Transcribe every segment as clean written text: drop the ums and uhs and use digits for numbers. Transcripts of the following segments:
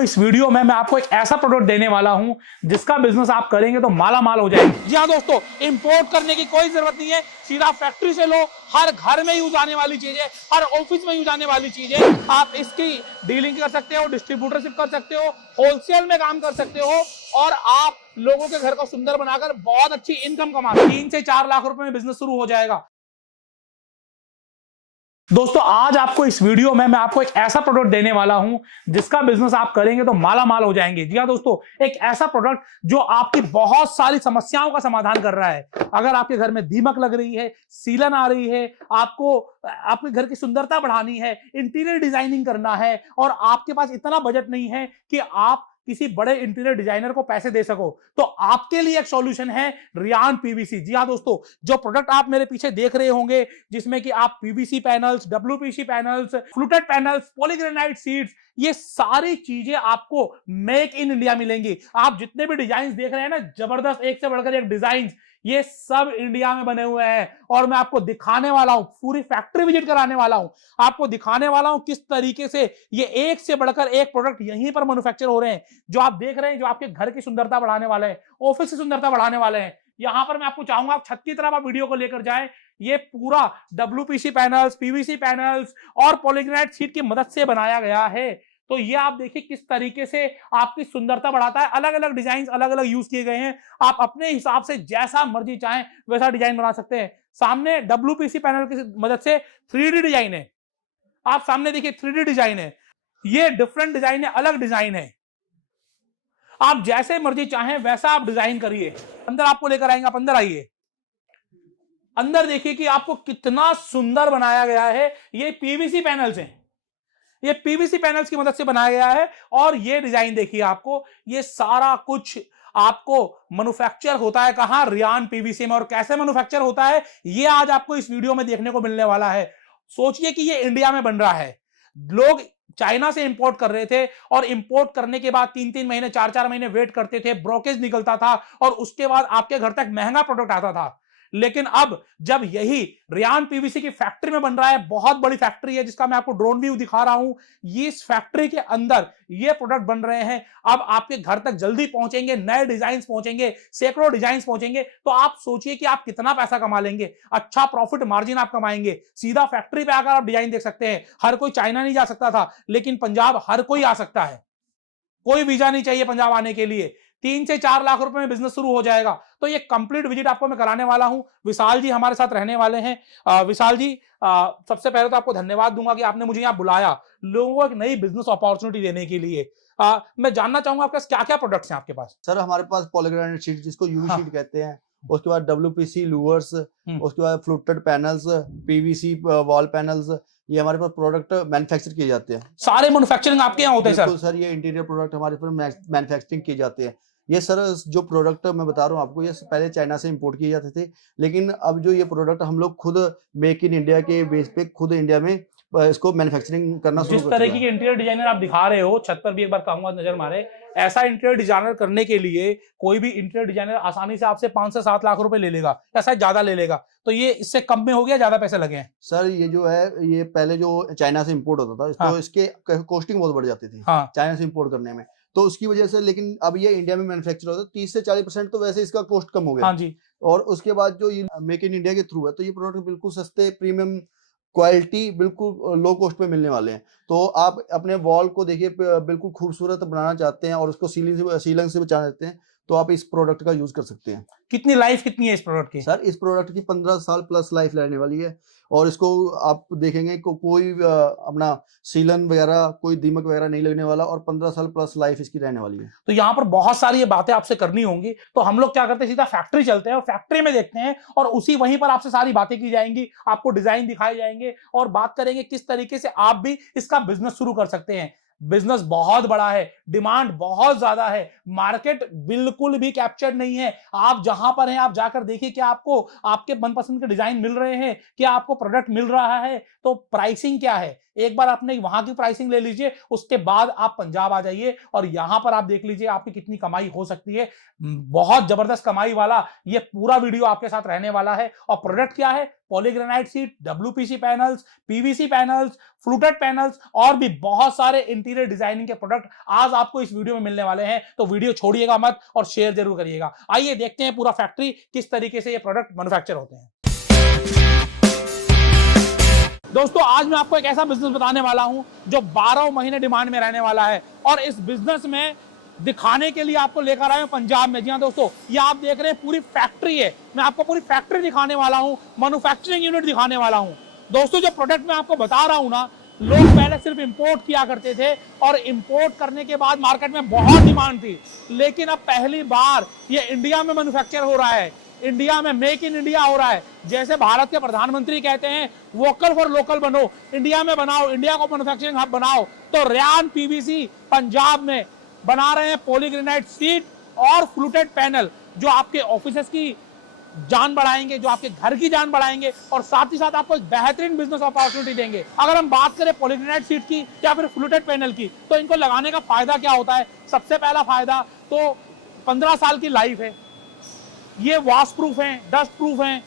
आपको इस वीडियो में मैं आपको एक ऐसा प्रोडक्ट देने वाला हूं जिसका बिजनेस आप करेंगे तो माला माल हो जाएंगे। जी हाँ दोस्तों, इंपोर्ट करने की कोई जरूरत नहीं है, सीधा फैक्ट्री से लो। हर घर में यूज आने वाली चीज है, हर ऑफिस में यूज आने वाली चीज है। आप इसकी डीलिंग कर सकते हो, डिस्ट्रीब्यूटरशिप कर सकते हो, होलसेल में काम कर सकते हो और आप लोगों के घर को सुंदर बनाकर बहुत अच्छी इनकम कमा 3 से 4 लाख रुपए में बिजनेस शुरू हो जाएगा। दोस्तों आज आपको इस वीडियो में मैं आपको एक ऐसा प्रोडक्ट देने वाला हूं जिसका बिजनेस आप करेंगे तो माला माल हो जाएंगे। जी हाँ दोस्तों, एक ऐसा प्रोडक्ट जो आपकी बहुत सारी समस्याओं का समाधान कर रहा है। अगर आपके घर में दीमक लग रही है, सीलन आ रही है, आपको आपके घर की सुंदरता बढ़ानी है, इंटीरियर डिजाइनिंग करना है और आपके पास इतना बजट नहीं है कि आप किसी बड़े इंटीरियर डिजाइनर को पैसे दे सको, तो आपके लिए एक सॉल्यूशन है रियान पीवीसी। जी हाँ दोस्तों, जो प्रोडक्ट आप मेरे पीछे देख रहे होंगे जिसमें कि आप PVC panels, WPC panels, fluted panels, polygranite seats, ये सारी चीजें आपको मेक इन इंडिया मिलेंगी। आप जितने भी डिजाइन देख रहे हैं ना, जबरदस्त एक से बढ़कर एक डिजाइन, ये सब इंडिया में बने हुए हैं और मैं आपको दिखाने वाला हूं, पूरी फैक्ट्री विजिट कराने वाला हूं, आपको दिखाने वाला हूं किस तरीके से ये एक से बढ़कर एक प्रोडक्ट यहीं पर मैन्युफैक्चर हो रहे हैं। जो आप देख रहे हैं, जो आपके घर की सुंदरता बढ़ाने वाले हैं, ऑफिस की सुंदरता बढ़ाने वाले हैं। यहां पर मैं आपको चाहूंगा आप छत की तरफ आप वीडियो को लेकर जाएं। ये पूरा डब्ल्यूपीसी पैनल्स, पीवीसी पैनल्स और पॉलीग्रेनाइट शीट की मदद से बनाया गया है। तो ये आप देखिए किस तरीके से आपकी सुंदरता बढ़ाता है। अलग अलग डिजाइन अलग अलग यूज किए गए हैं, आप अपने हिसाब से जैसा मर्जी चाहें वैसा डिजाइन बना सकते हैं। सामने डब्ल्यूपीसी पैनल की मदद से 3D डिजाइन है, आप सामने देखिए 3D डिजाइन है, ये डिफरेंट डिजाइन है, अलग डिजाइन है। आप जैसे मर्जी चाहें वैसा आप डिजाइन करिए। अंदर आपको लेकर आएंगे, आप अंदर आइए। अंदर देखिए कि आपको कितना सुंदर बनाया गया है। ये पीवीसी पैनल्स हैं, ये पीवीसी पैनल्स की मदद से बनाया गया है और ये डिजाइन देखिए आपको, ये सारा कुछ आपको मैन्युफैक्चर होता है कहां? रियान पीवीसी में। और कैसे मैन्युफैक्चर होता है ये आज आपको इस वीडियो में देखने को मिलने वाला है। सोचिए कि ये इंडिया में बन रहा है, लोग चाइना से इंपोर्ट कर रहे थे और इंपोर्ट करने के बाद 3-3 महीने 4-4 महीने वेट करते थे, ब्रोकेज निकलता था और उसके बाद आपके घर तक महंगा प्रोडक्ट आता था। लेकिन अब जब यही रियान पीवीसी की फैक्ट्री में बन रहा है, बहुत बड़ी फैक्ट्री है जिसका मैं आपको ड्रोन व्यू दिखा रहा हूं, ये इस फैक्ट्री के अंदर ये प्रोडक्ट बन रहे हैं। अब आपके घर तक जल्दी पहुंचेंगे, नए डिजाइन पहुंचेंगे, सैकड़ों डिजाइन पहुंचेंगे। तो आप सोचिए कि आप कितना पैसा कमा लेंगे, अच्छा प्रॉफिट मार्जिन आप कमाएंगे। सीधा फैक्ट्री पे आकर आप डिजाइन देख सकते हैं। हर कोई चाइना नहीं जा सकता था, लेकिन पंजाब हर कोई आ सकता है, कोई वीजा नहीं चाहिए पंजाब आने के लिए। 3 से 4 लाख रुपए में बिजनेस शुरू हो जाएगा। तो ये कंप्लीट विजिट आपको मैं कराने वाला हूं। विशाल जी हमारे साथ रहने वाले हैं। विशाल जी, सबसे पहले तो आपको धन्यवाद दूंगा कि आपने मुझे यहाँ बुलाया, लोगों को एक नई बिजनेस अपॉर्चुनिटी देने के लिए। मैं जानना चाहूंगा आपके पास क्या क्या प्रोडक्ट्स हैं आपके पास? सर हमारे पास पॉलीग्रेनाइट शीट जिसको यूवी शीट कहते हैं, उसके बाद डब्ल्यूपीसी लूवर्स, उसके बाद fluted panels, PVC wall panels, ये हमारे पास प्रोडक्ट मैन्युफैक्चर किए जाते हैं। सारे मैन्युफैक्चरिंग आपके यहाँ होते हैं बिल्कुल सर, ये इंटीरियर प्रोडक्ट हमारे पास मैन्युफैक्चरिंग किए जाते हैं। ये सर जो प्रोडक्ट मैं बता रहा हूँ आपको, ये पहले चाइना से इंपोर्ट किए जाते थे, लेकिन अब जो ये प्रोडक्ट हम लोग खुद मेक इन इंडिया के बेस पे खुद इंडिया में इसको मैन्युफैक्चरिंग करना शुरू कर जिस तरह की इंटीरियर डिजाइनर आप दिखा रहे हो, छत पर भी एक बार कहूंगा नजर मारे। ऐसा इंटीरियर डिजाइनर करने के लिए कोई भी इंटीरियर डिजाइनर आसानी से आपसे 5 से 7 लाख रुपए ले लेगा, ऐसा ज्यादा ले लेगा। तो ये इससे कम में हो गया, ज्यादा पैसे लगे हैं? सर ये जो है, ये पहले जो चाइना से इंपोर्ट होता था, तो इसके कॉस्टिंग बहुत बढ़ जाती थी चाइना से इंपोर्ट करने में, तो उसकी वजह से। लेकिन अब ये इंडिया में मैन्युफैक्चर होता है, 30 से 40% तो वैसे इसका कॉस्ट कम हो गया। हाँ जी। और उसके बाद जो ये मेक इन इंडिया के थ्रू है, तो ये प्रोडक्ट बिल्कुल सस्ते, प्रीमियम क्वालिटी, बिल्कुल लो कॉस्ट पे मिलने वाले हैं। तो आप अपने वॉल को देखिए बिल्कुल खूबसूरत बनाना चाहते हैं और उसको सीलिंग से बचा देते हैं, तो आप इस प्रोडक्ट का यूज कर सकते हैं। कितनी लाइफ कितनी है इस प्रोडक्ट की? सर इस प्रोडक्ट की 15 साल प्लस लाइफ रहने वाली है और इसको आप देखेंगे कोई अपना सीलन वगैरह, कोई दीमक वगैरह नहीं लगने वाला और 15 साल प्लस लाइफ इसकी रहने वाली है। तो यहाँ पर बहुत सारी ये बातें आपसे करनी होंगी, तो हम लोग क्या करते हैं, सीधा फैक्ट्री चलते हैं और फैक्ट्री में देखते हैं और उसी वहीं पर आपसे सारी बातें की जाएंगी, आपको डिजाइन दिखाए जाएंगे और बात करेंगे किस तरीके से आप भी इसका बिजनेस शुरू कर सकते हैं। बिजनेस बहुत बड़ा है, डिमांड बहुत ज्यादा है, मार्केट बिल्कुल भी कैप्चर्ड नहीं है। आप जहां पर हैं आप जाकर देखिए कि आपको आपके मनपसंद के डिजाइन मिल रहे हैं, क्या आपको प्रोडक्ट मिल रहा है, तो प्राइसिंग क्या है, एक बार आपने वहां की प्राइसिंग ले लीजिए, उसके बाद आप पंजाब आ जाइए और यहां पर आप देख लीजिए आपकी कितनी कमाई हो सकती है। बहुत जबरदस्त कमाई वाला ये पूरा वीडियो आपके साथ रहने वाला है। और प्रोडक्ट क्या है? Polygranite sheet, WPC panels, PVC panels, fluted panels और भी बहुत सारे इंटीरियर डिजाइनिंग के प्रोडक्ट आज आपको इस वीडियो में मिलने वाले हैं। तो वीडियो छोड़िएगा मत और शेयर जरूर करिएगा। आइए देखते हैं पूरा फैक्ट्री किस तरीके से ये प्रोडक्ट मैन्युफैक्चर होते हैं। दोस्तों आज मैं आपको एक ऐसा बिजनेस बताने वाला हूं जो 12 महीने डिमांड में रहने वाला है और इस बिजनेस में दिखाने के लिए आपको लेकर आए पंजाब में। जी हाँ दोस्तों, ये आप देख रहे हैं पूरी फैक्ट्री है। मैं आपको पूरी फैक्ट्री दिखाने वाला हूं, मैन्युफैक्चरिंग यूनिट दिखाने वाला हूं। दोस्तों जो प्रोडक्ट मैं आपको बता रहा हूं ना, लोग पहले सिर्फ इंपोर्ट किया करते थे और इंपोर्ट करने के बाद मार्केट में बहुत डिमांड थी, लेकिन अब पहली बार ये इंडिया में मैन्युफैक्चर हो रहा है। इंडिया में मेक इन इंडिया हो रहा है। जैसे भारत के प्रधानमंत्री कहते हैं वोकल फॉर लोकल बनो, इंडिया में बनाओ, इंडिया को मैन्युफैक्चरिंग हब बनाओ। तो रेयान PVC पंजाब में बना रहे हैं पॉलीग्रेनाइट शीट और फ्लूटेड पैनल जो आपके ऑफिसेस की जान बढ़ाएंगे, जो आपके घर की जान बढ़ाएंगे और साथ ही साथ आपको एक बेहतरीन बिजनेस अपॉर्चुनिटी देंगे। अगर हम बात करें पॉलीग्रेनाइट शीट की या फिर फ्लूटेड पैनल की, तो इनको लगाने का फायदा क्या होता है? सबसे पहला फायदा तो 15 साल की लाइफ है, ये वॉश प्रूफ हैं, डस्ट प्रूफ हैं,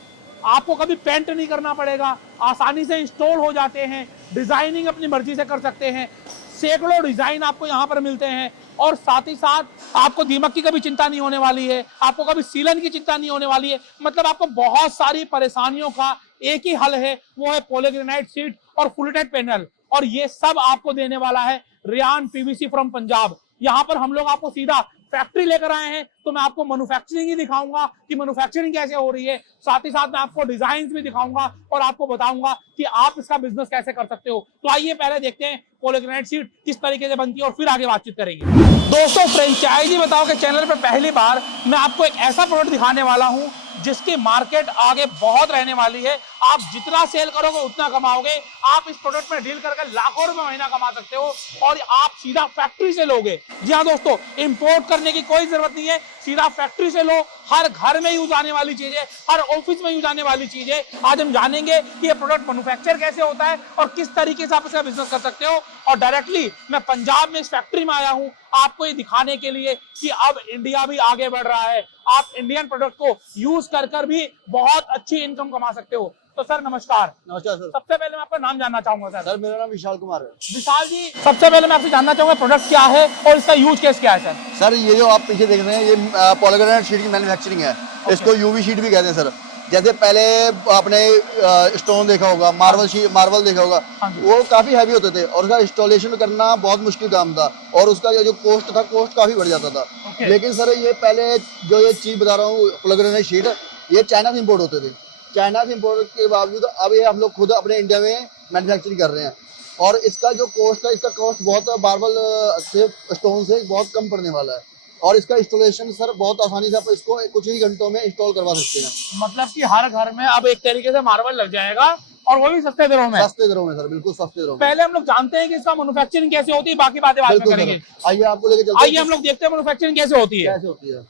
आपको कभी पेंट नहीं करना पड़ेगा, आसानी से इंस्टॉल हो जाते हैं, डिजाइनिंग अपनी मर्जी से कर सकते हैं, सैकड़ों डिजाइन आपको यहाँ पर मिलते हैं और साथ ही साथ आपको दीमक की कभी चिंता नहीं होने वाली है, आपको कभी सीलन की चिंता नहीं होने वाली है। मतलब आपको बहुत सारी परेशानियों का एक ही हल है, वो है पॉलीग्रेनाइट शीट और फ्लूटेड पैनल। और ये सब आपको देने वाला है रेयान PVC फ्रॉम पंजाब। यहाँ पर हम लोग आपको सीधा फैक्ट्री लेकर आए हैं, तो मैं आपको मैन्युफैक्चरिंग ही दिखाऊंगा कि मैन्युफैक्चरिंग कैसे हो रही है। साथ ही साथ मैं आपको डिजाइन भी दिखाऊंगा और आपको बताऊंगा कि आप इसका बिजनेस कैसे कर सकते हो। तो आइए पहले देखते हैं पॉलीग्रेनाइट शीट किस तरीके से बनती है और फिर आगे बातचीत करेंगे। दोस्तों फ्रेंचाइजी बताओ के चैनल पर पहली बार मैं आपको एक ऐसा प्रोडक्ट दिखाने वाला हूं जिसकी मार्केट आगे बहुत रहने वाली है। आप जितना सेल करोगे उतना कमाओगे। आप इस प्रोडक्ट में डील करके लाखों रुपए महीना कमा सकते हो और आप सीधा फैक्ट्री से लोगे। जी हाँ दोस्तों, इंपोर्ट करने की कोई जरूरत नहीं है, सीधा फैक्ट्री से लो। हर घर में यूज आने वाली चीज है, हर ऑफिस में यूज आने वाली चीज है। आज हम जानेंगे कि ये प्रोडक्ट मैन्युफैक्चर कैसे होता है और किस तरीके से आप इसका बिजनेस कर सकते हो। और डायरेक्टली मैं पंजाब में इस फैक्ट्री में आया हूं आपको ये दिखाने के लिए कि अब इंडिया भी आगे बढ़ रहा है। आप इंडियन प्रोडक्ट को यूज कर भी बहुत अच्छी इनकम कमा सकते हो। तो सर नमस्कार। नमस्कार सर। सबसे पहले मैं आपका नाम जानना चाहूंगा सर। सर मेरा नाम विशाल कुमार है। विशाल जी, सबसे पहले मैं आपसे जानना चाहूंगा प्रोडक्ट क्या है और इसका यूज केस क्या है सर? सर ये जो आप पीछे देख रहे हैं ये पॉलीग्रेनाइट शीट की मैन्युफैक्चरिंग है। इसको UV शीट भी कहते हैं सर। जैसे पहले आपने स्टोन देखा होगा, मार्बल देखा होगा, वो काफी हैवी होते थे और उसका इंस्टॉलेशन करना बहुत मुश्किल काम था और उसका जो कॉस्ट था, कॉस्ट काफी बढ़ जाता था। लेकिन सर ये पहले जो ये चीज बता रहा हूँ पॉलीग्रेनाइट शीट, ये चाइना से इम्पोर्ट होते थे। चाइना से इम्पोर्ट के बावजूद अब ये हम लोग खुद अपने इंडिया में मैन्युफैक्चरिंग कर रहे हैं और इसका जो कॉस्ट है, इसका कॉस्ट बहुत मार्बल से स्टोन से बहुत कम पड़ने वाला है और इसका इंस्टॉलेशन सर बहुत आसानी से आप इसको कुछ ही घंटों में इंस्टॉल करवा सकते हैं। मतलब कि हर घर में अब एक तरीके से मार्बल लग जाएगा और वो भी सस्ते दरों में। सस्ते दरों में सर, बिल्कुल सस्ते दरों में। पहले हम लोग जानते हैं कि इसका मैन्युफैक्चरिंग कैसे होती है, बाकी बातें बाद में करेंगे। आइए आपको लेके चलते हैं। आइए हम लोग देखते हैं मैन्युफैक्चरिंग कैसे होती है।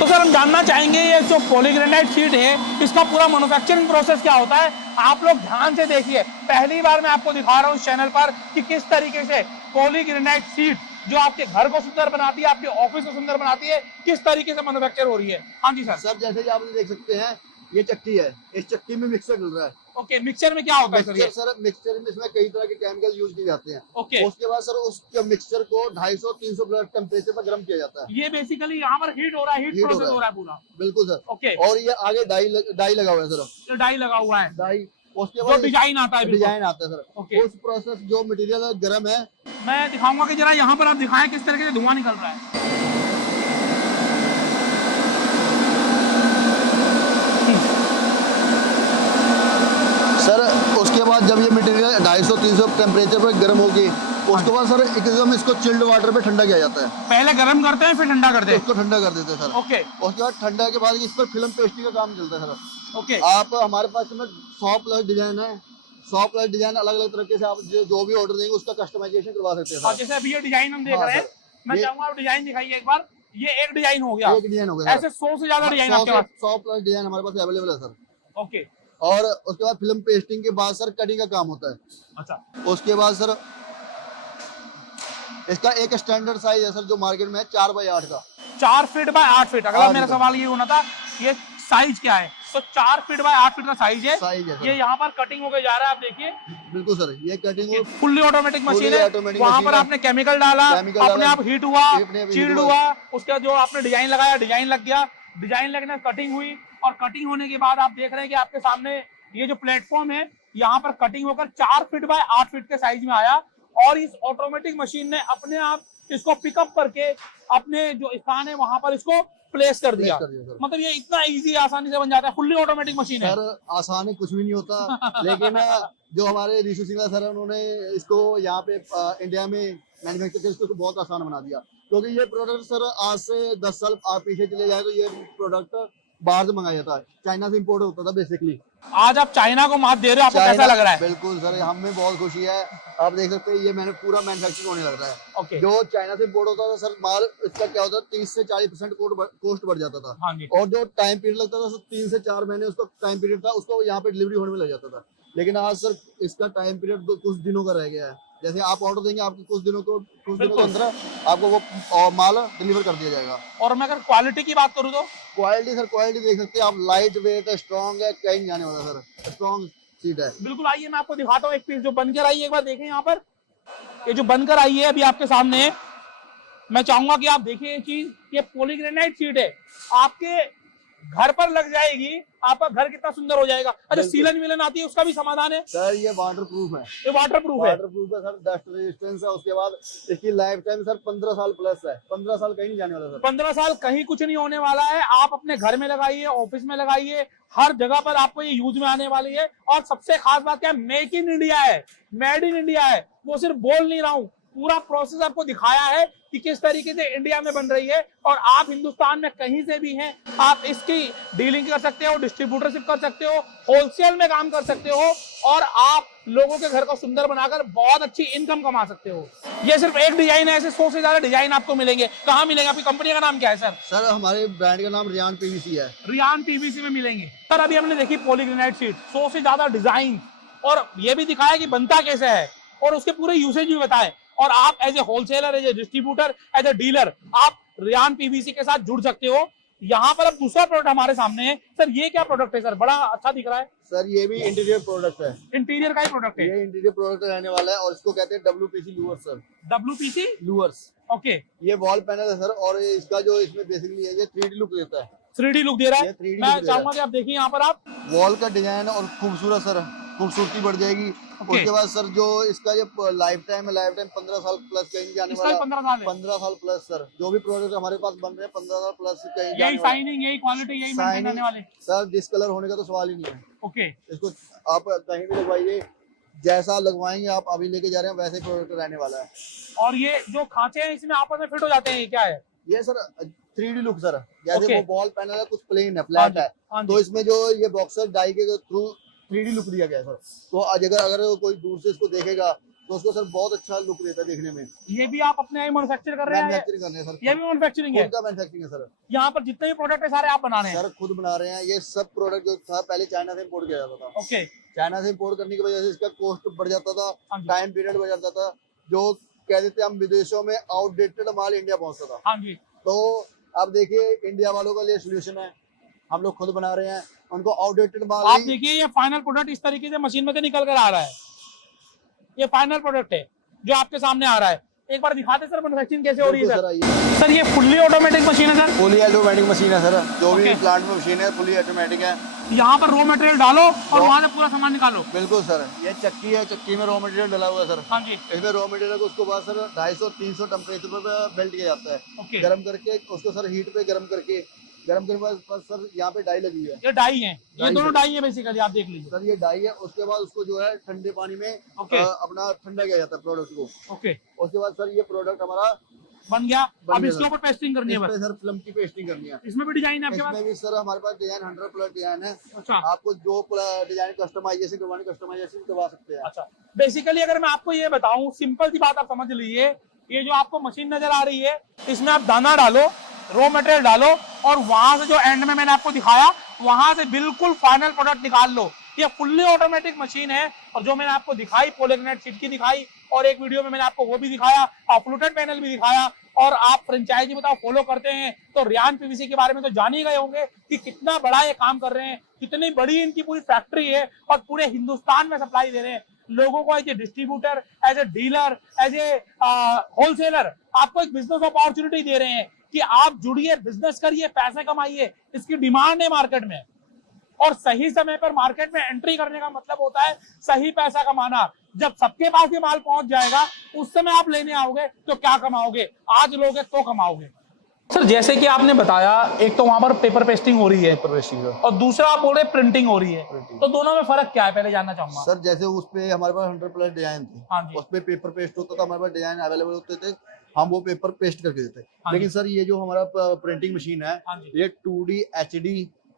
तो सर हम जानना चाहेंगे ये जो पॉलीग्रेनाइट शीट है इसका पूरा मैन्युफैक्चरिंग प्रोसेस क्या होता है। आप लोग ध्यान से देखिए, पहली बार मैं आपको दिखा रहा हूँ इस चैनल पर कि किस तरीके से पॉलीग्रेनाइट शीट जो आपके घर को सुंदर बनाती है, आपके ऑफिस को सुंदर बनाती है, किस तरीके से मैन्युफैक्चर हो रही है। हाँ जी सर। सर जैसे कि आप देख सकते हैं ये चक्की है, इस चक्की में मिक्सर डल रहा है। ओके, मिक्सचर में क्या होता है सर? सर मिक्सचर में इसमें कई तरह के केमिकल यूज किए जाते हैं। ओके, उसके बाद सर उस मिक्सचर को 250-300 टेम्परेचर पर गर्म किया जाता है। ये बेसिकली यहाँ पर हीट हो रहा है, हीट प्रोसेस हो रहा है पूरा। बिल्कुल सर। ओके, और ये आगे डाई लगा हुआ है सर। ये डाई लगा हुआ है, डाई। उसके जो बाद डिजाइन आता है, डिजाइन आता है सर। ओके, उस प्रोसेस जो मटेरियल गर्म है, मैं दिखाऊंगा कि जरा यहाँ पर आप दिखाएं किस तरीके से धुआं निकल रहा है। सर उसके बाद जब ये मटेरियल 250-300 टेम्परेचर पर गर्म होगी, उसके बाद सर एकदम इसको चिल्ड वाटर पे ठंडा किया जाता है। पहले गर्म करते हैं फिर ठंडा करते हैं। इसको ठंडा कर देते हैं सर। ओके, उसके बाद ठंडा के बाद इस पर फिल्म पेस्टिंग का काम चलता है सर। ओके, आप हमारे पास में 100+ डिजाइन है, 100+ डिजाइन अलग अलग तरीके से आप जो भी ऑर्डर देंगे उसका कस्टमाइजेशन करवा सकते हैं। जैसे अभी ये डिजाइन हम देख रहे हैं, मैं चाहूंगा आप डिजाइन दिखाइए एक बार। ये एक डिजाइन हो गया, एक डिजाइन हो गया। ऐसे 100 से ज्यादा डिजाइन आपके पास? 100+ डिजाइन हमारे पास अवेलेबल है सर। ओके, और उसके बाद फिल्म पेस्टिंग के बाद सर कटिंग का काम होता है। अच्छा, उसके बाद सर इसका एक स्टैंडर्ड साइज है सर जो मार्केट में है 4x8 का। 4 फीट बाय 8 फीट। अगला 8 मेरा फीट। सवाल ये होना था, ये साइज क्या है? तो 4 फीट बाय 8 फीट का साइज है। सर। ये यहाँ पर कटिंग होके जा रहा है, आप देखिए। बिल्कुल सर, ये कटिंग फुल्ली ऑटोमेटिक मशीन है। automatic वहां machine पर है। आपने केमिकल डाला, केमिकल अपने डाला, आप हीट हुआ, अपने आप heat चील्ड हुआ। हुआ, उसके बाद जो आपने डिजाइन लगाया, डिजाइन लग गया, डिजाइन लगने से कटिंग हुई, और कटिंग होने के बाद आप देख रहे हैं कि आपके सामने ये जो प्लेटफॉर्म है, यहाँ पर कटिंग होकर 4 फीट बाय 8 फीट के साइज में आया, और इस ऑटोमेटिक मशीन ने अपने आप इसको पिकअप करके अपने जो स्थान है वहां पर इसको प्लेस कर दिया। सर। मतलब ये इतना इजी आसानी से बन जाता है, फुल्ली ऑटोमेटिक मशीन है। सर आसानी कुछ भी नहीं होता लेकिन जो हमारे ऋषि सिंगला सर है उन्होंने इसको यहाँ पे इंडिया में मैन्युफैक्चर करके इसको बहुत आसान बना दिया, क्योंकि ये प्रोडक्ट सर आज से 10 साल आप पीछे चले जाए तो ये प्रोडक्ट बाहर से मंगाया जाता है, चाइना से इम्पोर्ट होता था बेसिकली। आज आप चाइना को मात दे रहे हो, आपको कैसा लग रहा है? बिल्कुल सर, हमें बहुत खुशी है। आप देख सकते हैं ये मैंने पूरा मैन्युफैक्चरिंग होने लग रहा है। ओके। जो चाइना से इम्पोर्ट होता था सर माल, इसका क्या होता था 30 से 40% कॉस्ट बढ़ जाता था। हाँ जी। और जो टाइम पीरियड लगता था 3 से 4 महीने उसका टाइम पीरियड था, उसको यहाँ पे डिलीवरी होने में लग जाता था। लेकिन आज सर इसका टाइम पीरियड कुछ दिनों का रह गया है। जैसे आप ऑर्डर देंगे आपको कुछ दिनों के अंदर आपको वो माल डिलीवर कर दिया जाएगा। और मैं अगर क्वालिटी की बात करूँ तो क्वालिटी देख सकते हैं आप, लाइट वेट है, स्ट्रॉन्ग है, कहीं नहीं आने वाला सर, स्ट्रॉन्ग सीट है। बिल्कुल। आइए मैं आपको दिखाता हूँ एक पीस जो बनकर आई है, एक बार देखें यहाँ पर। ये जो बनकर आई है अभी आपके सामने है, मैं चाहूंगा कि आप देखिए ये चीज, ये पॉलीग्रेनाइट शीट है, आपके घर पर लग जाएगी, आपका घर कितना सुंदर हो जाएगा। अच्छा, सीलन विलन आती है उसका भी समाधान है सर, ये वाटर प्रूफ है। ये वाटर प्रूफ है सर, डस्ट रेजिस्टेंस है। उसके बाद इसकी लाइफ टाइम सर 15 साल प्लस है, 15 साल कहीं नहीं जाने वाला सर। 15 साल कहीं कुछ नहीं होने वाला है। आप अपने घर में लगाइए, ऑफिस में लगाइए, हर जगह पर आपको ये यूज में आने वाली है। और सबसे खास बात क्या है, मेक इन इंडिया है, मेड इन इंडिया है। वो सिर्फ बोल नहीं रहा हूँ, पूरा प्रोसेस आपको दिखाया है कि किस तरीके से इंडिया में बन रही है। और आप हिंदुस्तान में कहीं से भी हैं, आप इसकी डीलिंग कर सकते हो, डिस्ट्रीब्यूटरशिप कर सकते हो, होलसेल में काम कर सकते हो, और आप लोगों के घर को सुंदर बनाकर बहुत अच्छी इनकम कमा सकते हो। ये सिर्फ एक डिजाइन है, ऐसे 100 से ज्यादा डिजाइन आपको मिलेंगे। कहाँ मिलेंगे? आपकी कंपनी का नाम क्या है सर? सर, हमारे ब्रांड का नाम रियान पीवीसी है। रियान पीवीसी में मिलेंगे। सर अभी हमने देखी पॉलीग्रेनाइट शीट, 100 से ज्यादा डिजाइन, और ये भी दिखाया कि बनता कैसे है, और उसके पूरे यूसेज भी बताए। और आप as a wholesaler, as a distributor, as a dealer, आप रियान पीवीसी के साथ जुड़ सकते हो। यहाँ पर अब दूसरा प्रोडक्ट हमारे सामने है। सर ये क्या प्रोडक्ट है सर? बड़ा अच्छा दिख रहा है। सर ये भी इंटीरियर प्रोडक्ट है। इंटीरियर का ही प्रोडक्ट है ये इंटीरियर प्रोडक्ट रहने वाला है, और इसको कहते हैं WPC louvres sir. WPC louvres. Okay. ये वॉल पैनल है सर, और इसका जो इसमें बेसिकली है, ये 3D लुक देता है। 3D लुक दे रहा है। ये 3D मैं लुक दे रहा चाहूंगा कि आप देखिए यहाँ पर, आप वॉल का डिजाइन और खूबसूरत सर, खूबसूरती बढ़ जाएगी। उसके बाद सर जो इसका जो लाइफ टाइम है, लाइफ टाइम 15 साल प्लस कहीं जाने इसका वाला। 15 साल है। 15 साल प्लस सर, जो भी प्रोडक्ट हमारे पास बन रहे हैं 15 साल प्लस कहीं यही जाने वाला। शाइनिंग, यही क्वालिटी, यही मेंटेन करने वाले। सर डिसकलर होने का तो सवाल ही नहीं है। ओके। इसको आप कहीं भी लगवाइए, जैसा लगवाएंगे आप अभी लेके जा रहे हैं वैसे प्रोडक्ट रहने वाला है। और ये जो खांचे हैं इसमें आपस में फिट हो जाते हैं, ये क्या है? ये सर 3D लुक सर, जैसे Okay. वो वॉल पैनल है कुछ प्लेन है, फ्लैट है, तो इसमें जो ये बॉक्सर डाई के थ्रू 3D लुक दिया गया है सर। तो अगर कोई दूर से इसको देखेगा तो उसको सर बहुत अच्छा लुक देता है देखने में। ये भी आप अपने यहाँ मैन्युफैक्चर कर रहे हैं? मैन्युफैक्चरिंग कर रहे हैं सर। ये भी मैन्युफैक्चरिंग है? खुद का मैन्युफैक्चरिंग है सर। यहाँ पर जितने भी प्रोडक्ट है सारे आप बना रहे हैं? सर खुद बना रहे हैं। ये सब प्रोडक्ट जो था पहले चाइना से इम्पोर्ट किया जाता था। ओके। चाइना से इम्पोर्ट करने की वजह से इसका कॉस्ट बढ़ जाता था, हाँ जी। टाइम पीरियड बढ़ जाता था, जो कह देते हम विदेशों में आउटडेटेड माल इंडिया पहुंचता था। हाँ जी। तो अब देखिए इंडिया वालों का लिए सोल्यूशन है, हम लोग खुद बना रहे हैं, उनको आउटडेटेड माल। आप देखिए ये फाइनल प्रोडक्ट इस तरीके से मशीन में से निकल कर आ रहा है। ये फाइनल प्रोडक्ट है जो आपके सामने आ रहा है। एक बार दिखाते सर मैन्युफैक्चरिंग कैसे हो रही है सर? सर ये फुल्ली ऑटोमेटिक मशीन है सर? फुली ऑटोमेटिक मशीन है सर, जो भी प्लांट में मशीन है फुली ऑटोमेटिक है। यहाँ पर रॉ मटेरियल डालो और वहाँ से पूरा सामान निकालो। बिल्कुल सर, ये चक्की है, चक्की में रॉ मटेरियल डाला हुआ है सर। हाँ जी। इसमें रॉ मटेरियल को उसको बाद सर 250-300 टेम्परेचर पे बेल्ट किया जाता है। ओके। गर्म करके उसको सर हीट पे गर्म करके बाद सर यहाँ पे डाई लगी है। ये डाई है, ये डाई दोनों है। डाई है बेसिकली, आप देख लीजिए सर ये डाई है। उसके बाद उसको जो है ठंडे पानी में अपना ठंडा किया जाता है प्रोडक्ट को। ओके। उसके बाद सर ये प्रोडक्ट हमारा बन गया। बन अब गया इसके ऊपर पेस्टिंग करनी है बस। सर फिल्म की पेस्टिंग करनी है। इसमें भी डिजाइन है आपके पास? इसमें भी सर हमारे पास डिजाइन 100+ डिजाइन है। अच्छा। आपको जो डिजाइन कस्टमाइजेशन करवानी कस्टमाइजेशन करवा सकते हैं। अच्छा, बेसिकली अगर मैं आपको ये बताऊं, सिंपल सी बात आप समझ लीजिए, ये जो आपको मशीन नजर आ रही है इसमें आप दाना डालो, रॉ मटेरियल डालो, और वहां से जो एंड में मैंने आपको दिखाया वहां से बिल्कुल फाइनल प्रोडक्ट निकाल लो। ये फुल्ली ऑटोमेटिक मशीन है, और जो मैंने आपको दिखाई पॉलीग्रेनाइट शीट की दिखाई, और एक वीडियो में मैंने आपको वो भी दिखाया, फ्लूटेड पैनल भी दिखाया, और आप फ्रेंचाइजी बताओ फॉलो करते हैं तो रियान पीवीसी के बारे में तो जान ही गए होंगे कि कितना बड़ा ये काम कर रहे हैं, कितनी बड़ी इनकी पूरी फैक्ट्री है और पूरे हिंदुस्तान में सप्लाई दे रहे हैं लोगों को, as a distributor, as a dealer, as a wholesaler आपको एक बिजनेस अपॉर्चुनिटी दे रहे हैं कि आप जुड़िए, बिजनेस करिए, पैसे कमाइए। इसकी डिमांड है मार्केट में, और सही समय पर मार्केट में एंट्री करने का मतलब होता है सही पैसा कमाना। जब सबके पास ये माल पहुंच जाएगा उस समय आप लेने आओगे तो क्या कमाओगे, आज लोगे तो कमाओगे। सर जैसे कि आपने बताया, एक तो वहां पर पेपर पेस्टिंग हो रही है, पेपर पेस्टिंग और दूसरा आप बोल रहे प्रिंटिंग हो रही है, तो दोनों में फर्क क्या है पहले जानना चाहूंगा। सर जैसे उस पे हमारे पास 100+ डिजाइन थे, हाँ जी। उस पे पेपर पेस्ट होता था, हमारे पास डिजाइन अवेलेबल होते थे, हम वो पेपर पेस्ट करके देते। हाँ लेकिन सर ये जो हमारा प्रिंटिंग मशीन है, हाँ जी। ये 2D HD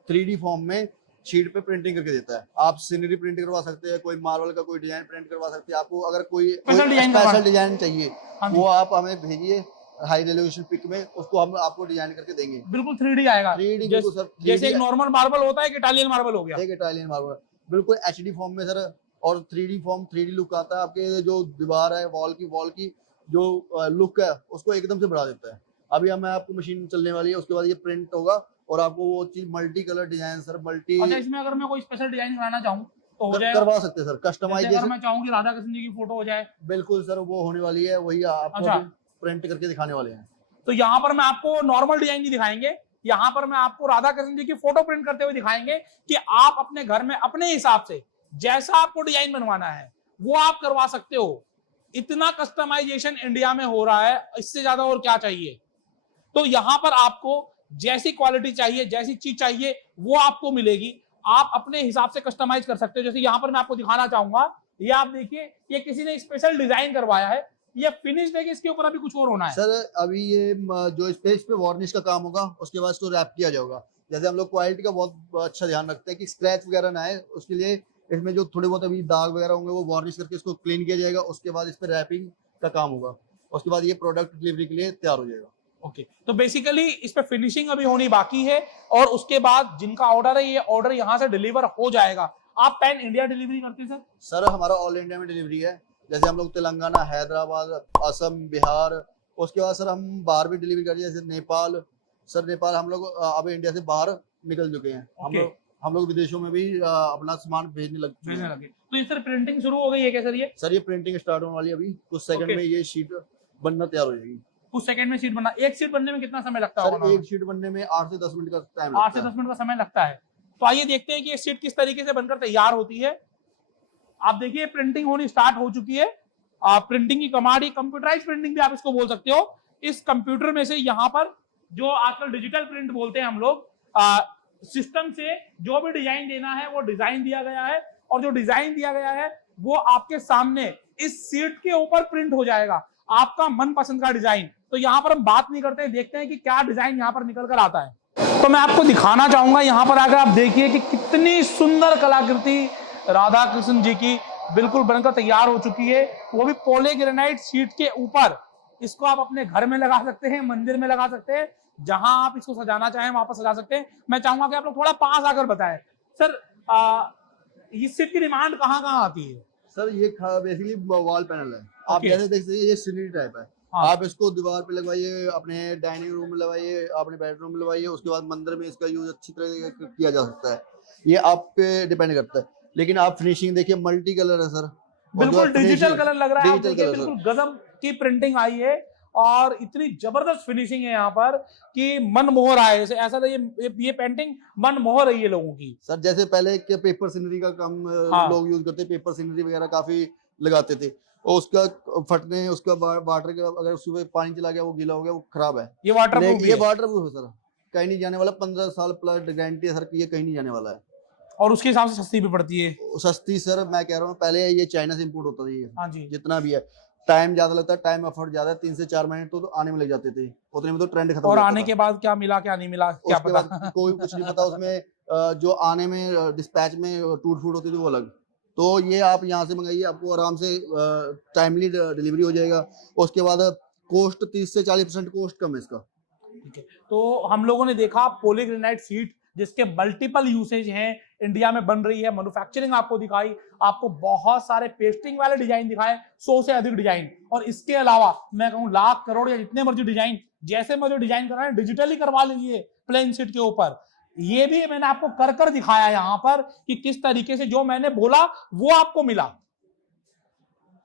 3D फॉर्म में शीट पे प्रिंटिंग करके देता है। आप सीनरी प्रिंट करवा सकते हैं, कोई मार्बल का कोई डिजाइन प्रिंट करवा सकते हैं। आपको अगर कोई स्पेशल डिजाइन चाहिए वो आप हमें भेजिए हाई रेजोल्यूशन पिक में, उसको हम आपको डिजाइन करके देंगे। बिल्कुल 3D आएगा, 3D बिल्कुल सर, जैसे एक नॉर्मल मार्बल होता है, एक इटालियन मार्बल हो गया, एक इटालियन मार्बल बिल्कुल HD फॉर्म में सर, और 3D फॉर्म 3D लुक आता है। आपके जो दीवार है वॉल की जो लुक है उसको एकदम से बढ़ा देता है। अभी हमें आपको मशीन चलने वाली है, उसके बाद ये प्रिंट होगा और आपको वो चीज multi colour design sir, multi. अच्छा, इसमें अगर मैं कोई स्पेशल डिजाइन कराना चाहूँ तो हो जाएगा? करवा सकते हैं सर, कस्टमाइजेशन। अगर मैं चाहूँ कि राधा कृष्ण जी की फोटो हो जाए, बिल्कुल सर, वो होने वाली है, वही आपको अच्छा। प्रिंट करके दिखाने वाले हैं। तो यहाँ पर मैं आपको नॉर्मल डिजाइन नहीं दिखाएंगे, यहाँ पर मैं आपको राधा कृष्ण जी की फोटो प्रिंट करते हुए दिखाएंगे कि आप अपने घर में अपने हिसाब से जैसा आपको डिजाइन बनवाना है वो आप करवा सकते हो। इतना कस्टमाइजेशन इंडिया में हो रहा है, इससे ज्यादा और क्या चाहिए। तो यहाँ पर आपको जैसी क्वालिटी चाहिए, जैसी चीज चाहिए वो आपको मिलेगी, आप अपने हिसाब से कस्टमाइज कर सकते हो। जैसे यहाँ पर मैं आपको दिखाना चाहूंगा, ये आप देखिए, ये किसी ने स्पेशल डिजाइन करवाया है, ये फिनिश है कि इसके ऊपर अभी कुछ और होना है? सर अभी ये जो स्पेस पे वार्निश का काम होगा, उसके बाद इसको रैप किया जाएगा। जैसे हम लोग क्वालिटी का बहुत अच्छा ध्यान रखते हैं कि स्क्रैच वगैरह ना आए, उसके लिए इसमें जो थोड़े बहुत अभी दाग वगैरह होंगे वो वार्निश करके इसको क्लीन किया जाएगा। उसके बाद इस पे रैपिंग का काम होगा, उसके बाद ये प्रोडक्ट डिलीवरी के लिए तैयार हो जाएगा। ओके, तो बेसिकली इस पे फिनिशिंग अभी होनी बाकी है, और उसके बाद जिनका ऑर्डर है ये ऑर्डर यहाँ से डिलीवर हो जाएगा। आप पैन इंडिया डिलीवरी करते हैं सर? सर हमारा ऑल इंडिया में डिलीवरी है, जैसे हम लोग तेलंगाना, हैदराबाद, असम, बिहार, उसके बाद सर हम बाहर भी डिलीवरी करते हैं, जैसे नेपाल। सर नेपाल हम लोग अब इंडिया से बाहर निकल चुके हैं। हम लोग विदेशों में भी अपना सामान भेजने लगे। तो इस सर प्रिंटिंग शुरू हो गई है क्या सर? ये सर ये प्रिंटिंग स्टार्ट होने वाली है, अभी कुछ सेकंड में ये शीट बनना तैयार हो जाएगी। कुछ सेकंड में शीट बनना, एक शीट बनने में कितना समय लगता है? सर एक शीट बनने में 8 से 10 मिनट का टाइम लगता है। 8 से 10 मिनट का समय लगता है। तो आइए देखते हैं कि ये शीट किस तरीके से बनकर तैयार होती है। आप देखिए प्रिंटिंग होनी स्टार्ट हो चुकी है। प्रिंटिंग की कमांड, कंप्यूटराइज प्रिंटिंग भी आप इसको बोल सकते हो। इस कंप्यूटर में से यहाँ पर जो आजकल डिजिटल प्रिंट बोलते हैं हम लोग, सिस्टम से जो भी डिजाइन देना है वो डिजाइन दिया गया है, और जो डिजाइन दिया गया है वो आपके सामने इस शीट के ऊपर प्रिंट हो जाएगा, आपका मनपसंद का डिजाइन। तो यहाँ पर हम बात नहीं करते, देखते हैं कि क्या डिजाइन यहाँ पर निकल कर आता है। तो मैं आपको दिखाना चाहूंगा, यहाँ पर आकर आप देखिए कि कितनी सुंदर कलाकृति राधा कृष्ण जी की बिल्कुल बनकर तैयार हो चुकी है, वो भी पॉलीग्रेनाइट शीट के ऊपर। इसको आप अपने घर में लगा सकते हैं, मंदिर में लगा सकते हैं, जहां आप इसको सजाना चाहें वहां पर सजा सकते हैं। मैं चाहूंगा कि आप लोग थोड़ा पास आकर बताएं सर, इस शीट की डिमांड कहाँ आती है? सर ये बेसिकली वॉल पैनल है। आप जैसे देख सकते हैं ये सीनरी टाइप है। हाँ। आप इसको दीवार पे लगवाइए, अपने डाइनिंग रूम में लगवाइए, अपने बेडरूम में लगवाइए, उसके बाद मंदिर में इसका यूज अच्छी तरह किया जा सकता है। ये आप पे डिपेंड करता है। लेकिन आप फिनिशिंग देखिए, मल्टी कलर है सर, बिल्कुल डिजिटल कलर लग रहा है। बिल्कुल गजब की प्रिंटिंग आई है और इतनी जबरदस्त फिनिशिंग है यहाँ पर कि मन मोह रहा है। ऐसा तो ये पेंटिंग मन मोह रही है लोगों की। सर जैसे पहले के पेपर सीनरी का काम लोग यूज करते, पेपर सीनरी वगैरह काफी लगाते थे, और उसका फटने, उसका वाटर का अगर उसमें पानी चला गया वो गीला हो गया, वो खराब है। ये वाटरप्रूफ है सर, कहीं नहीं जाने वाला, 15 साल प्लस गारंटी है सर, ये कहीं नहीं जाने वाला है। और उसके हिसाब से सस्ती भी पड़ती है। सस्ती सर, मैं कह रहा हूँ पहले ये चाइना से इंपोर्ट होता था ये। हाँ जी। जितना भी है, टाइम ज्यादा लगता है, टाइम एफर्ट ज्यादा है, 3 से 4 महीने तो आने में लग जाते थे, उतने में तो ट्रेंड खत्म। और आने के बाद क्या मिला क्या नहीं मिला क्या उसके पता? बाद कोई कुछ नहीं पता उसमें। जो आने में डिस्पैच में टूट फूट होती थी वो अलग। तो ये आप यहाँ से मंगाइए, आपको आराम से टाइमली डिलीवरी हो जाएगा। उसके बाद कोस्ट 30 से 40% कोस्ट कम है इसका। ठीक है, तो हम लोगों ने देखा पॉलीग्रेनाइट शीट जिसके मल्टीपल यूसेज हैं, इंडिया में बन रही है, मैन्युफैक्चरिंग आपको दिखाई, आपको बहुत सारे पेस्टिंग वाले डिजाइन दिखाए, 100 से अधिक डिजाइन, और इसके अलावा मैं कहूं लाख करोड़ या जितने मर्जी डिजाइन, जैसे मुझे डिजाइन कराना है डिजिटली करवा लीजिए प्लेन शीट के ऊपर। ये भी मैंने आपको कर कर दिखाया यहाँ पर कि किस तरीके से जो मैंने बोला वो आपको मिला।